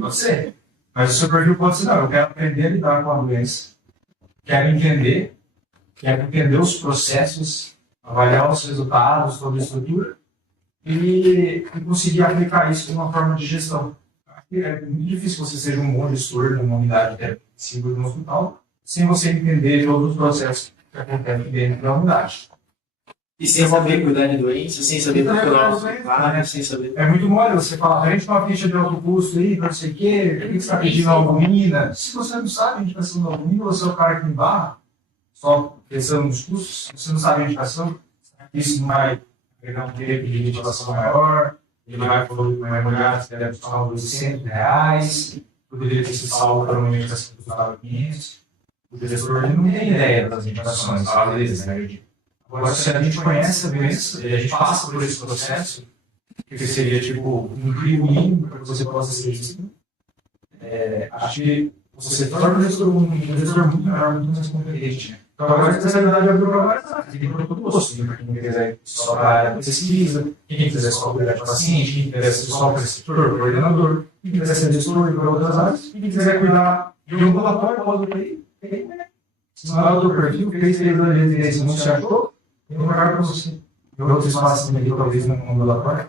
Pode ser. Mas o seu perfil pode ser, não, eu quero aprender a lidar com a doença, quero entender os processos, avaliar os resultados, toda a estrutura e conseguir aplicar isso de uma forma de gestão. É muito difícil você ser um bom gestor de uma unidade de um hospital sem você entender todos os processos que acontecem dentro da unidade. E sem saber cuidar de doença, sem saber procurar, sem saber. É muito mole você falar, a gente tem uma ficha de alto custo aí, não sei o quê, por que você está pedindo albumina? Se você não sabe a indicação da albumina, você é o cara que embarra, só pensando nos custos, você não sabe a indicação, isso não vai pegar um tempo de ventilação maior, ele vai olhar se deve custar uns R$100, poderia ter sido salvo para uma medicação que custava 500. O gestor não tem ideia das indicações, às vezes, né? Agora, se a gente conhece a doença e a gente passa por esse processo, que seria tipo um crivo mínimo para que você possa ser visto, acho que você torna o gestor muito melhor, muito mais competente. Então, agora a especialidade abriu para várias áreas. Tem para todo gosto, para quem quiser só para a área de pesquisa, quem quiser só cuidar de paciente, quem quiser ser só preceptor, coordenador, quem quiser ser gestor para outras áreas, quem quiser cuidar de um ambulatório, pode outro aí. Se não é o teu perfil, fez 3 anos de residência, não se achou, tem um lugar para você. E outros espaços também, talvez no ambulatório.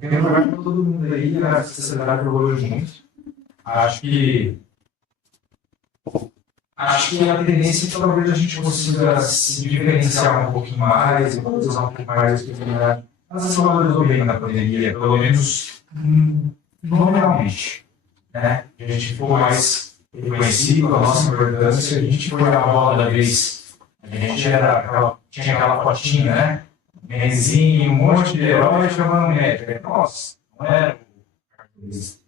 Tem um lugar para todo mundo aí, a especialidade evoluiu muito. Acho que a tendência é que talvez a gente consiga se diferenciar um pouquinho mais, usar um pouco mais a especialidade. Mas essa valorizou bem na pandemia, pelo menos nominalmente. Né? A gente ficou mais reconhecido, a nossa importância, a gente foi a bola da vez. A gente tinha aquela fotinha, né? Benzinho, um monte de herói chamando médico. Nossa, não era os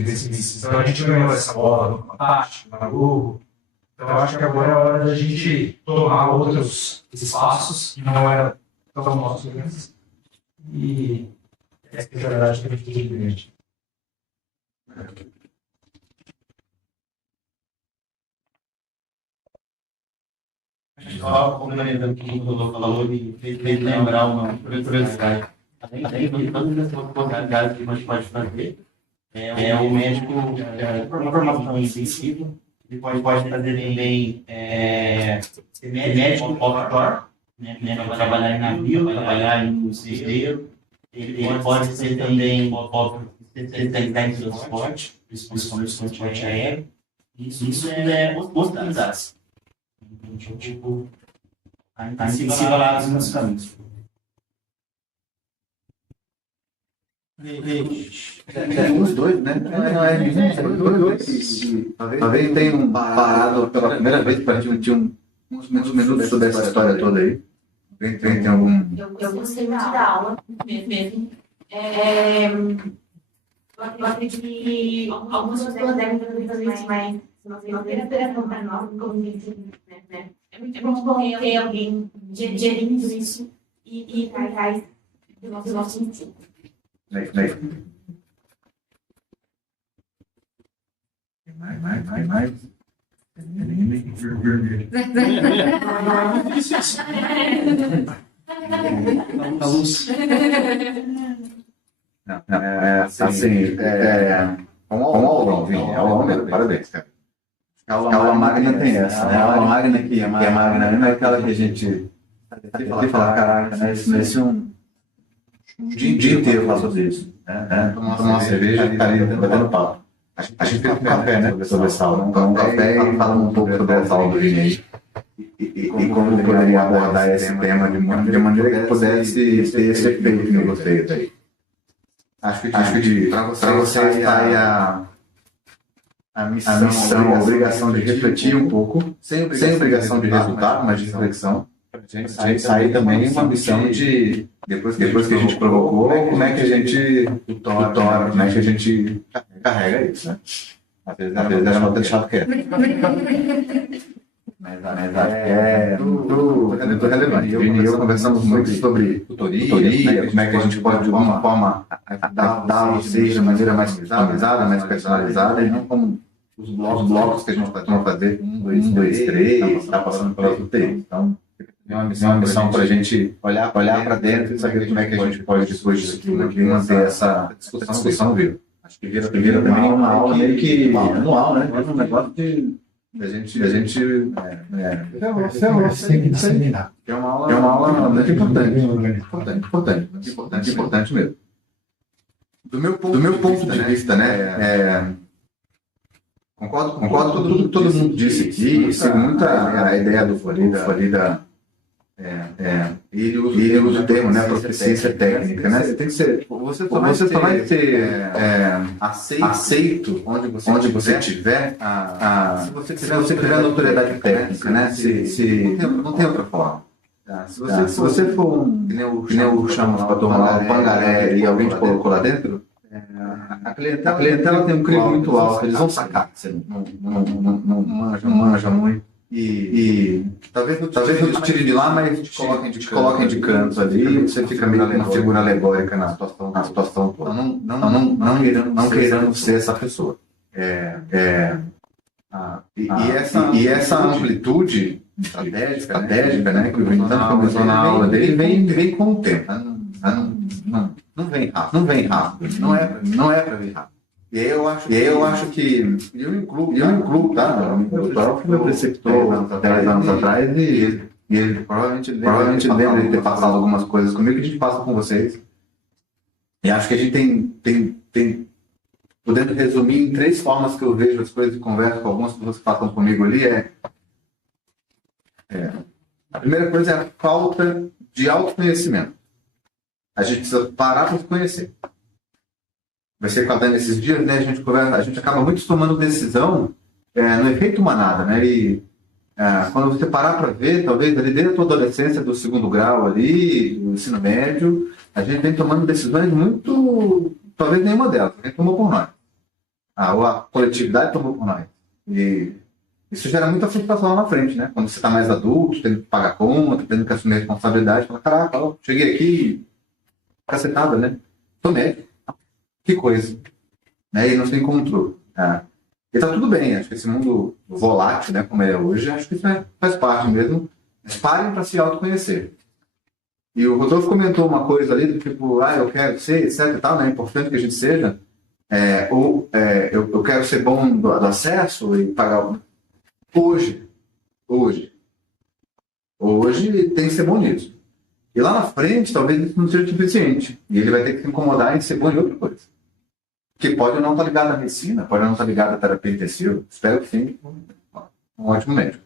intensivistas. Então a gente ganhou essa bola no Fantástico, na Globo. Então eu acho que agora é a hora da gente tomar outros espaços que não eram tão nossos antes. E essa é a verdade que a gente tem grande. Só complementando o que o Rodolfo falou, ele fez lembrar uma curiosidade. Além de todas as possibilidades que a gente pode fazer, o médico, uma formação intensiva, ele pode fazer também ser médico outdoor, né, trabalhar em navio, trabalhar em cruzeiro, ele pode ser também especialidade em transporte, principalmente transporte aéreo. Isso é hospitalizado. Então, tipo, a intensiva lá nos meus caminhos. Os dois, né? Não é dois. Talvez tenham parado pela primeira vez para discutir uns minutos sobre essa história toda aí. Tem algum. Eu gostei muito da aula, mesmo. Eu acredito que algumas pessoas devem fazer isso, mas não tem inspiração para nós, como né? É muito bom ter alguém gerindo isso e atrás do nosso ensino. Mais. A luz. Aula magna, parabéns, cara. Aula magna tem essa, né? Aula magna que é magna, não é aquela que a gente fala, caraca, né? Isso um dia inteiro eu faço sobre isso, né? Tomar uma cerveja e ficar ali batendo papo. A gente fez um café, né, sobre essa aula. Então, um café e fala um pouco sobre essa aula do Vini e como poderia abordar esse tema de maneira que pudesse ter esse efeito que eu gostei daí. Acho que para você está aí a missão, a obrigação de refletir um pouco, sem obrigação de resultado, mas de reflexão. A gente sair também uma missão de, depois que a gente provocou, como é que a gente torna, como é que a gente carrega isso, né? Às vezes era uma deixado quieto. Mas acho que é muito relevante. O Vini e eu conversamos muito sobre tutoria, como é que a gente pode, de alguma forma, adaptar vocês de maneira mais customizada, mais personalizada, e não como os blocos que a gente costuma fazer, 1, 2, 3, está passando pelas UTIs. Então, é uma missão para a gente olhar para dentro e saber como é que a gente pode, depois disso aqui, manter essa discussão viva. Acho que vira também uma aula meio que anual, né? É um negócio de a gente Você tem que disseminar. é uma aula muito importante mesmo. Do meu ponto de vista, né? Concordo com tudo que todo mundo disse aqui, sigo muito a ideia do Florida. Ele usa o termo, né, proficiência técnica, né? Você tem que ser, você só vai ser aceito onde você estiver, se você tiver notoriedade técnica, né? Não tem outra forma. Se você for que nem o chamamos para tomar lá, um pangaré e alguém te colocou lá dentro, a clientela tem um crivo muito alto, eles vão sacar que você não manja muito. E talvez não te tirem de lá, mas te coloquem de canto ali, e você fica meio uma figura alegórica na situação toda. Não querendo ser essa pessoa. E essa amplitude estratégica, né, que o Vini tanto começou na aula dele, vem com o tempo. Não vem rápido. Não é para vir rápido. E aí eu acho que. E eu incluo, tá? Eu fui meu preceptor 10 anos atrás e ele provavelmente lembra de ter passado algumas coisas comigo que a gente passa com vocês. E acho que a gente tem podendo resumir em 3 formas que eu vejo as coisas e converso com algumas pessoas que passam comigo ali. A primeira coisa é a falta de autoconhecimento. A gente precisa parar para se conhecer. Vai ser cada nesses dias, né? A gente acaba muito tomando decisão no efeito manada, né? E quando você parar para ver, talvez ali desde a tua adolescência, do 2º grau ali, do ensino médio, a gente vem tomando decisões muito, talvez nenhuma delas, a gente tomou por nós. Ou a coletividade tomou por nós. E isso gera muita frustração lá na frente, né? Quando você está mais adulto, tendo que pagar conta, tendo que assumir responsabilidade, fala, caraca, cheguei aqui, cacetada, né? Tô médico. Que coisa. Né? E não se encontrou. E tá tudo bem, acho que esse mundo volátil, né, como é hoje, acho que isso faz parte mesmo. Mas parem para se autoconhecer. E o Rodolfo comentou uma coisa ali, do tipo, eu quero ser, etc e tal, né? É importante que a gente seja. Eu quero ser bom do acesso e pagar. Hoje tem que ser bom nisso. E lá na frente, talvez isso não seja suficiente. E ele vai ter que se incomodar em ser bom em outra coisa. que pode não estar ligado à medicina, pode não estar ligado à terapia intensiva, espero que sim, um ótimo médico.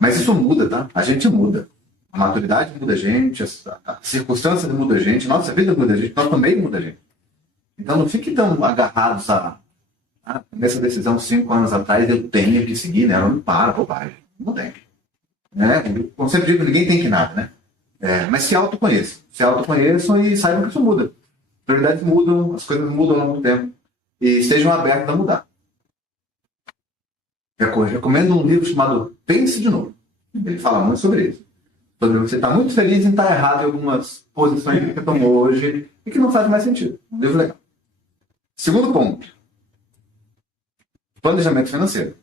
Mas isso muda, tá? A gente muda. A maturidade muda a gente, as circunstâncias mudam a gente, nossa vida muda a gente, nosso meio muda a gente. Então não fique tão agarrados nessa decisão 5 anos atrás eu tenho que seguir, né? Não para, bobagem. Não tem. Né? Como sempre digo, ninguém tem que nada, né? Mas se autoconheçam e saibam que isso muda. Prioridades mudam, as coisas mudam ao longo do tempo. E estejam abertos a mudar. Eu recomendo um livro chamado Pense de Novo. Ele fala muito sobre isso. Sobre você estar muito feliz em estar errado em algumas posições que você tomou hoje e que não faz mais sentido. Um livro legal. Segundo ponto. Planejamento financeiro.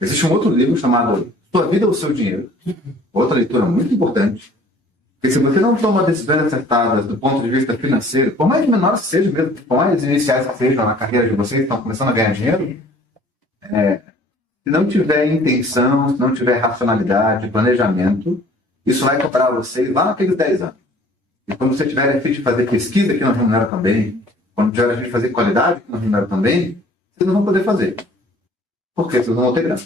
Existe um outro livro chamado Sua Vida ou Seu Dinheiro. Outra leitura muito importante. Porque se você não toma decisões acertadas do ponto de vista financeiro, por mais menores que sejam, mesmo, por mais iniciais que sejam na carreira de vocês, que estão começando a ganhar dinheiro, se não tiver intenção, se não tiver racionalidade, planejamento, isso vai cobrar vocês lá naqueles 10 anos. E quando você tiver a fim de fazer pesquisa que não remunera também, quando tiver a fim de fazer qualidade que não remunera também, vocês não vão poder fazer. Por quê? Vocês não vão ter grana.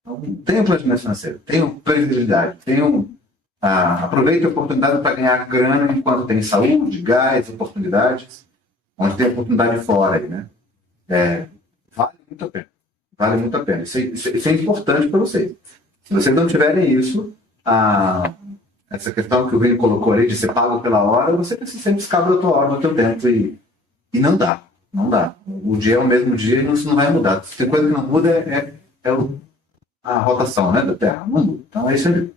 Então, tenham planejamento financeiro, tenham previsibilidade, aproveitem a oportunidade para ganhar grana enquanto tem saúde, gás, oportunidades, onde tem oportunidade fora aí, né? Vale muito a pena. Vale muito a pena. Isso é importante para vocês. Se vocês não tiverem isso, essa questão que o Vini colocou ali de ser pago pela hora, você precisa sempre escapar da tua hora, do teu tempo. E não dá. Não dá. O dia é o mesmo dia e isso não vai mudar. Se tem coisa que não muda a rotação, né, da Terra. Não muda. Então é isso aí.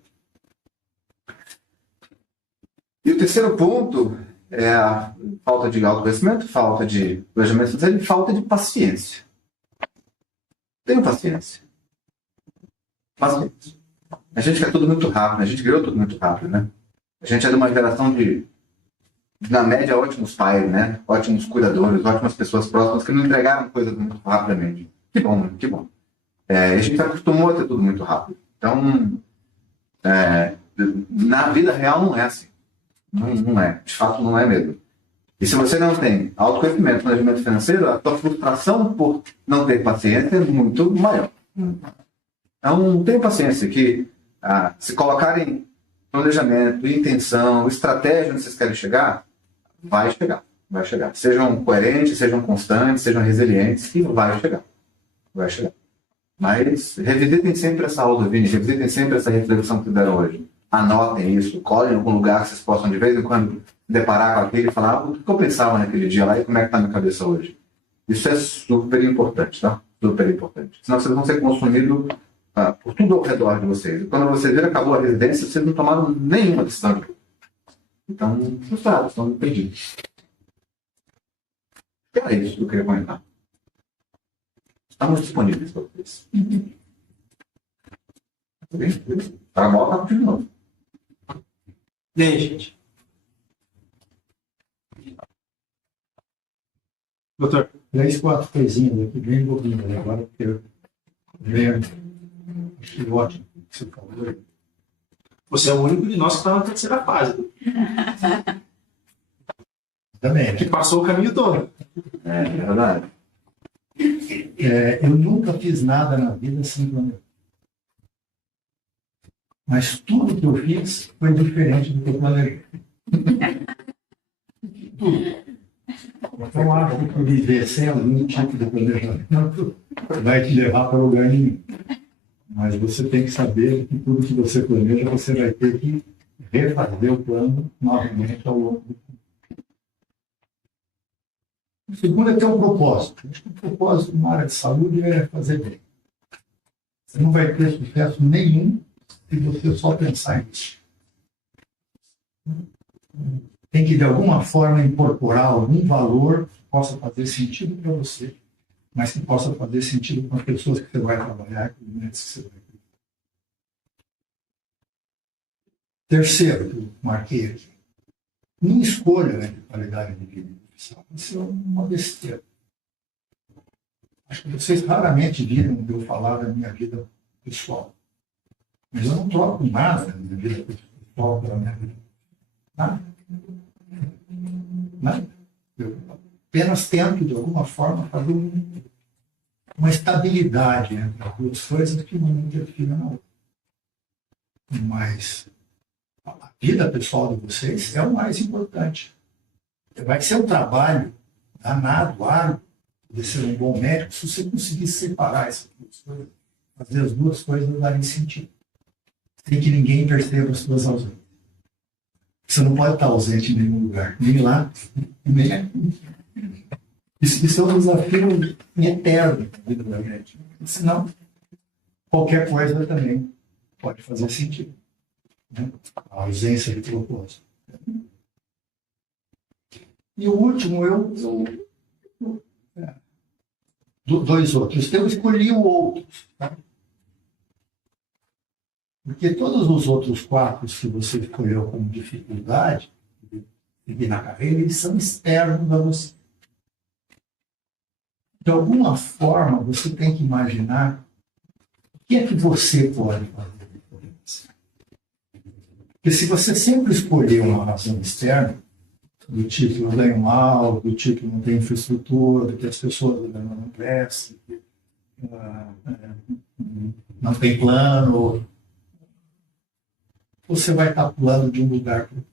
E o terceiro ponto é a falta de autoconhecimento, falta de planejamento financeiro e falta de paciência. Tenham paciência. Paciência. A gente quer tudo muito rápido, a gente criou tudo muito rápido, né? A gente é de uma geração de, na média, ótimos pais, né? Ótimos cuidadores, ótimas pessoas próximas que não entregaram coisas muito rapidamente. Que bom, que bom. A gente se acostumou a ter tudo muito rápido. Então, na vida real não é assim. Não é. De fato, não é mesmo. E se você não tem autoconhecimento, planejamento financeiro, a sua frustração por não ter paciência é muito maior. Então, tenha paciência que se colocarem planejamento, intenção, estratégia onde vocês querem chegar, vai chegar. Vai chegar. Sejam coerentes, sejam constantes, sejam resilientes, e vai chegar. Vai chegar. Mas revisitem sempre essa aula do Vini, revisitem sempre essa reflexão que deram hoje. Anotem isso, colhem em algum lugar que vocês possam de vez em quando deparar com aquele e falar o que eu pensava naquele dia lá e como é que está na minha cabeça hoje. Isso é super importante, tá? Super importante. Senão vocês vão ser consumidos por tudo ao redor de vocês. E quando vocês viram acabou a residência, vocês não tomaram nenhuma decisão. Então, frustrados, estão perdidos. Era isso que eu queria comentar. Estamos disponíveis para vocês. Para a bola, tá de novo. E aí, gente? Doutor? 3, 4 coisinhas aqui, bem bobinhas, né? Agora porque eu achei ótimo o que você falou. Você é o único de nós que está na terceira fase. Também, né? Que passou o caminho todo. É verdade. Eu nunca fiz nada na vida sem planejar. Mas tudo que eu fiz foi diferente do que eu planejei. Tudo. Então, acho que viver sem algum tipo de planejamento vai te levar para lugar nenhum. Mas você tem que saber que tudo que você planeja, você vai ter que refazer o plano novamente ao longo do tempo. O segundo é ter um propósito. Acho que o propósito na área de saúde é fazer bem. Você não vai ter sucesso nenhum se você só pensar nisso. Tem que, de alguma forma, incorporar algum valor que possa fazer sentido para você, mas que possa fazer sentido com as pessoas que você vai trabalhar, com os clientes que você vai ter. Terceiro, que eu marquei aqui. Não escolha entre qualidade de vida e profissão. Isso é uma besteira. Acho que vocês raramente viram eu falar da minha vida pessoal. Mas eu não troco nada da minha vida pessoal pela minha vida. Nada. Nada. Eu apenas tento, de alguma forma, fazer uma estabilidade entre as duas coisas que não interfiram na outra. Mas a vida pessoal de vocês é o mais importante. Vai ser um trabalho danado, árduo, de ser um bom médico, se você conseguir separar essas duas coisas, fazer as duas coisas darem sentido. Sem que ninguém perceba as suas ausências. Você não pode estar ausente em nenhum lugar, nem lá, nem aqui. Isso é um desafio eterno na vida da gente. Senão, qualquer coisa também pode fazer sentido. Né? A ausência de propósito. E o último, dois outros. Eu escolhi o outros. Tá? Porque todos os outros quatro que você escolheu como dificuldade de seguir na carreira, eles são externos a você. De alguma forma, você tem que imaginar o que é que você pode fazer. Porque se você sempre escolher uma razão externa, do tipo eu ganho mal, do tipo não tem infraestrutura, do que as pessoas não crescem, não tem plano, você vai estar pulando de um lugar para outro.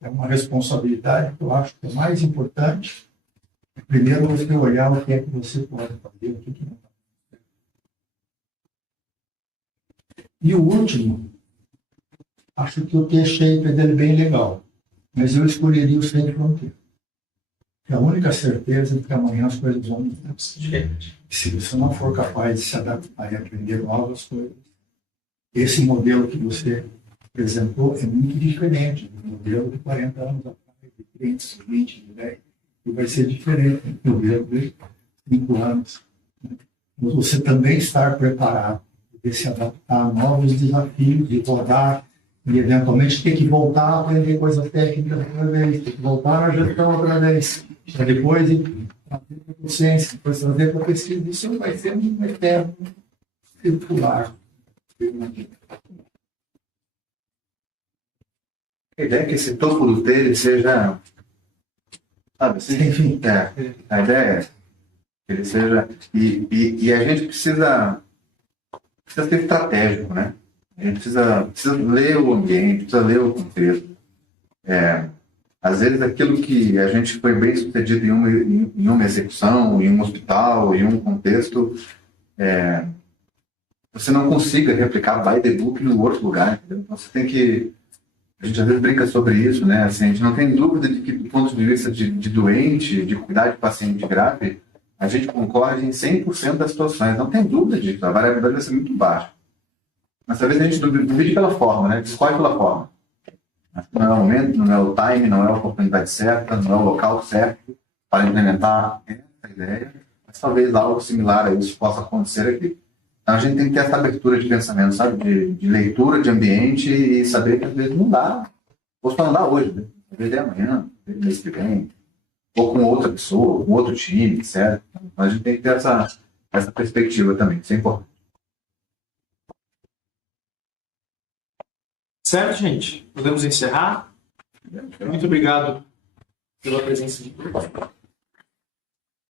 É uma responsabilidade que eu acho que é mais importante. Primeiro você olhar o que é que você pode fazer, o que não pode fazer. E o último, acho que o T-shape é dele bem legal, mas eu escolheria o sem fronteira. Porque a única certeza é que amanhã as coisas vão mudar. Se você não for capaz de se adaptar e aprender novas coisas, esse modelo que você apresentou é muito diferente do modelo de 40 anos atrás, de 30, 20, de 10. E vai ser diferente do modelo de 5 anos. Você também estar preparado para se adaptar a novos desafios, de rodar e eventualmente ter que voltar a aprender coisas técnicas outra vez, ter que voltar na gestão outra vez, para depois trazer para a docência, depois trazer para a pesquisa. Isso vai ser um eterno circular. A ideia é que esse topo do telha seja, sabe assim? Enfim. A ideia é que ele seja, e a gente precisa ser estratégico, né? A gente precisa ler o ambiente, precisa ler o contexto. Às vezes aquilo que a gente foi bem sucedido em uma execução, em um hospital, em um contexto, você não consiga replicar by the book no outro lugar. Entendeu? Então você tem que... A gente às vezes brinca sobre isso, né? Assim, a gente não tem dúvida de que, do ponto de vista de doente, de cuidar de paciente grave, a gente concorda em 100% das situações. Não tem dúvida disso. A variabilidade vai ser muito baixa. Mas talvez a gente duvide pela forma, né? Escolhe pela forma. Não é o momento, não é o time, não é a oportunidade certa, não é o local certo para implementar essa ideia. Mas talvez algo similar a isso possa acontecer aqui. Então, a gente tem que ter essa abertura de pensamento, sabe? De leitura de ambiente e saber que às vezes não dá. Ou só não dá hoje, né? Às vezes é amanhã, às vezes é mês que vem. Ou com outra pessoa, com outro time, certo? Então, a gente tem que ter essa perspectiva também. Isso é importante. Certo, gente? Podemos encerrar? Muito obrigado pela presença de todos.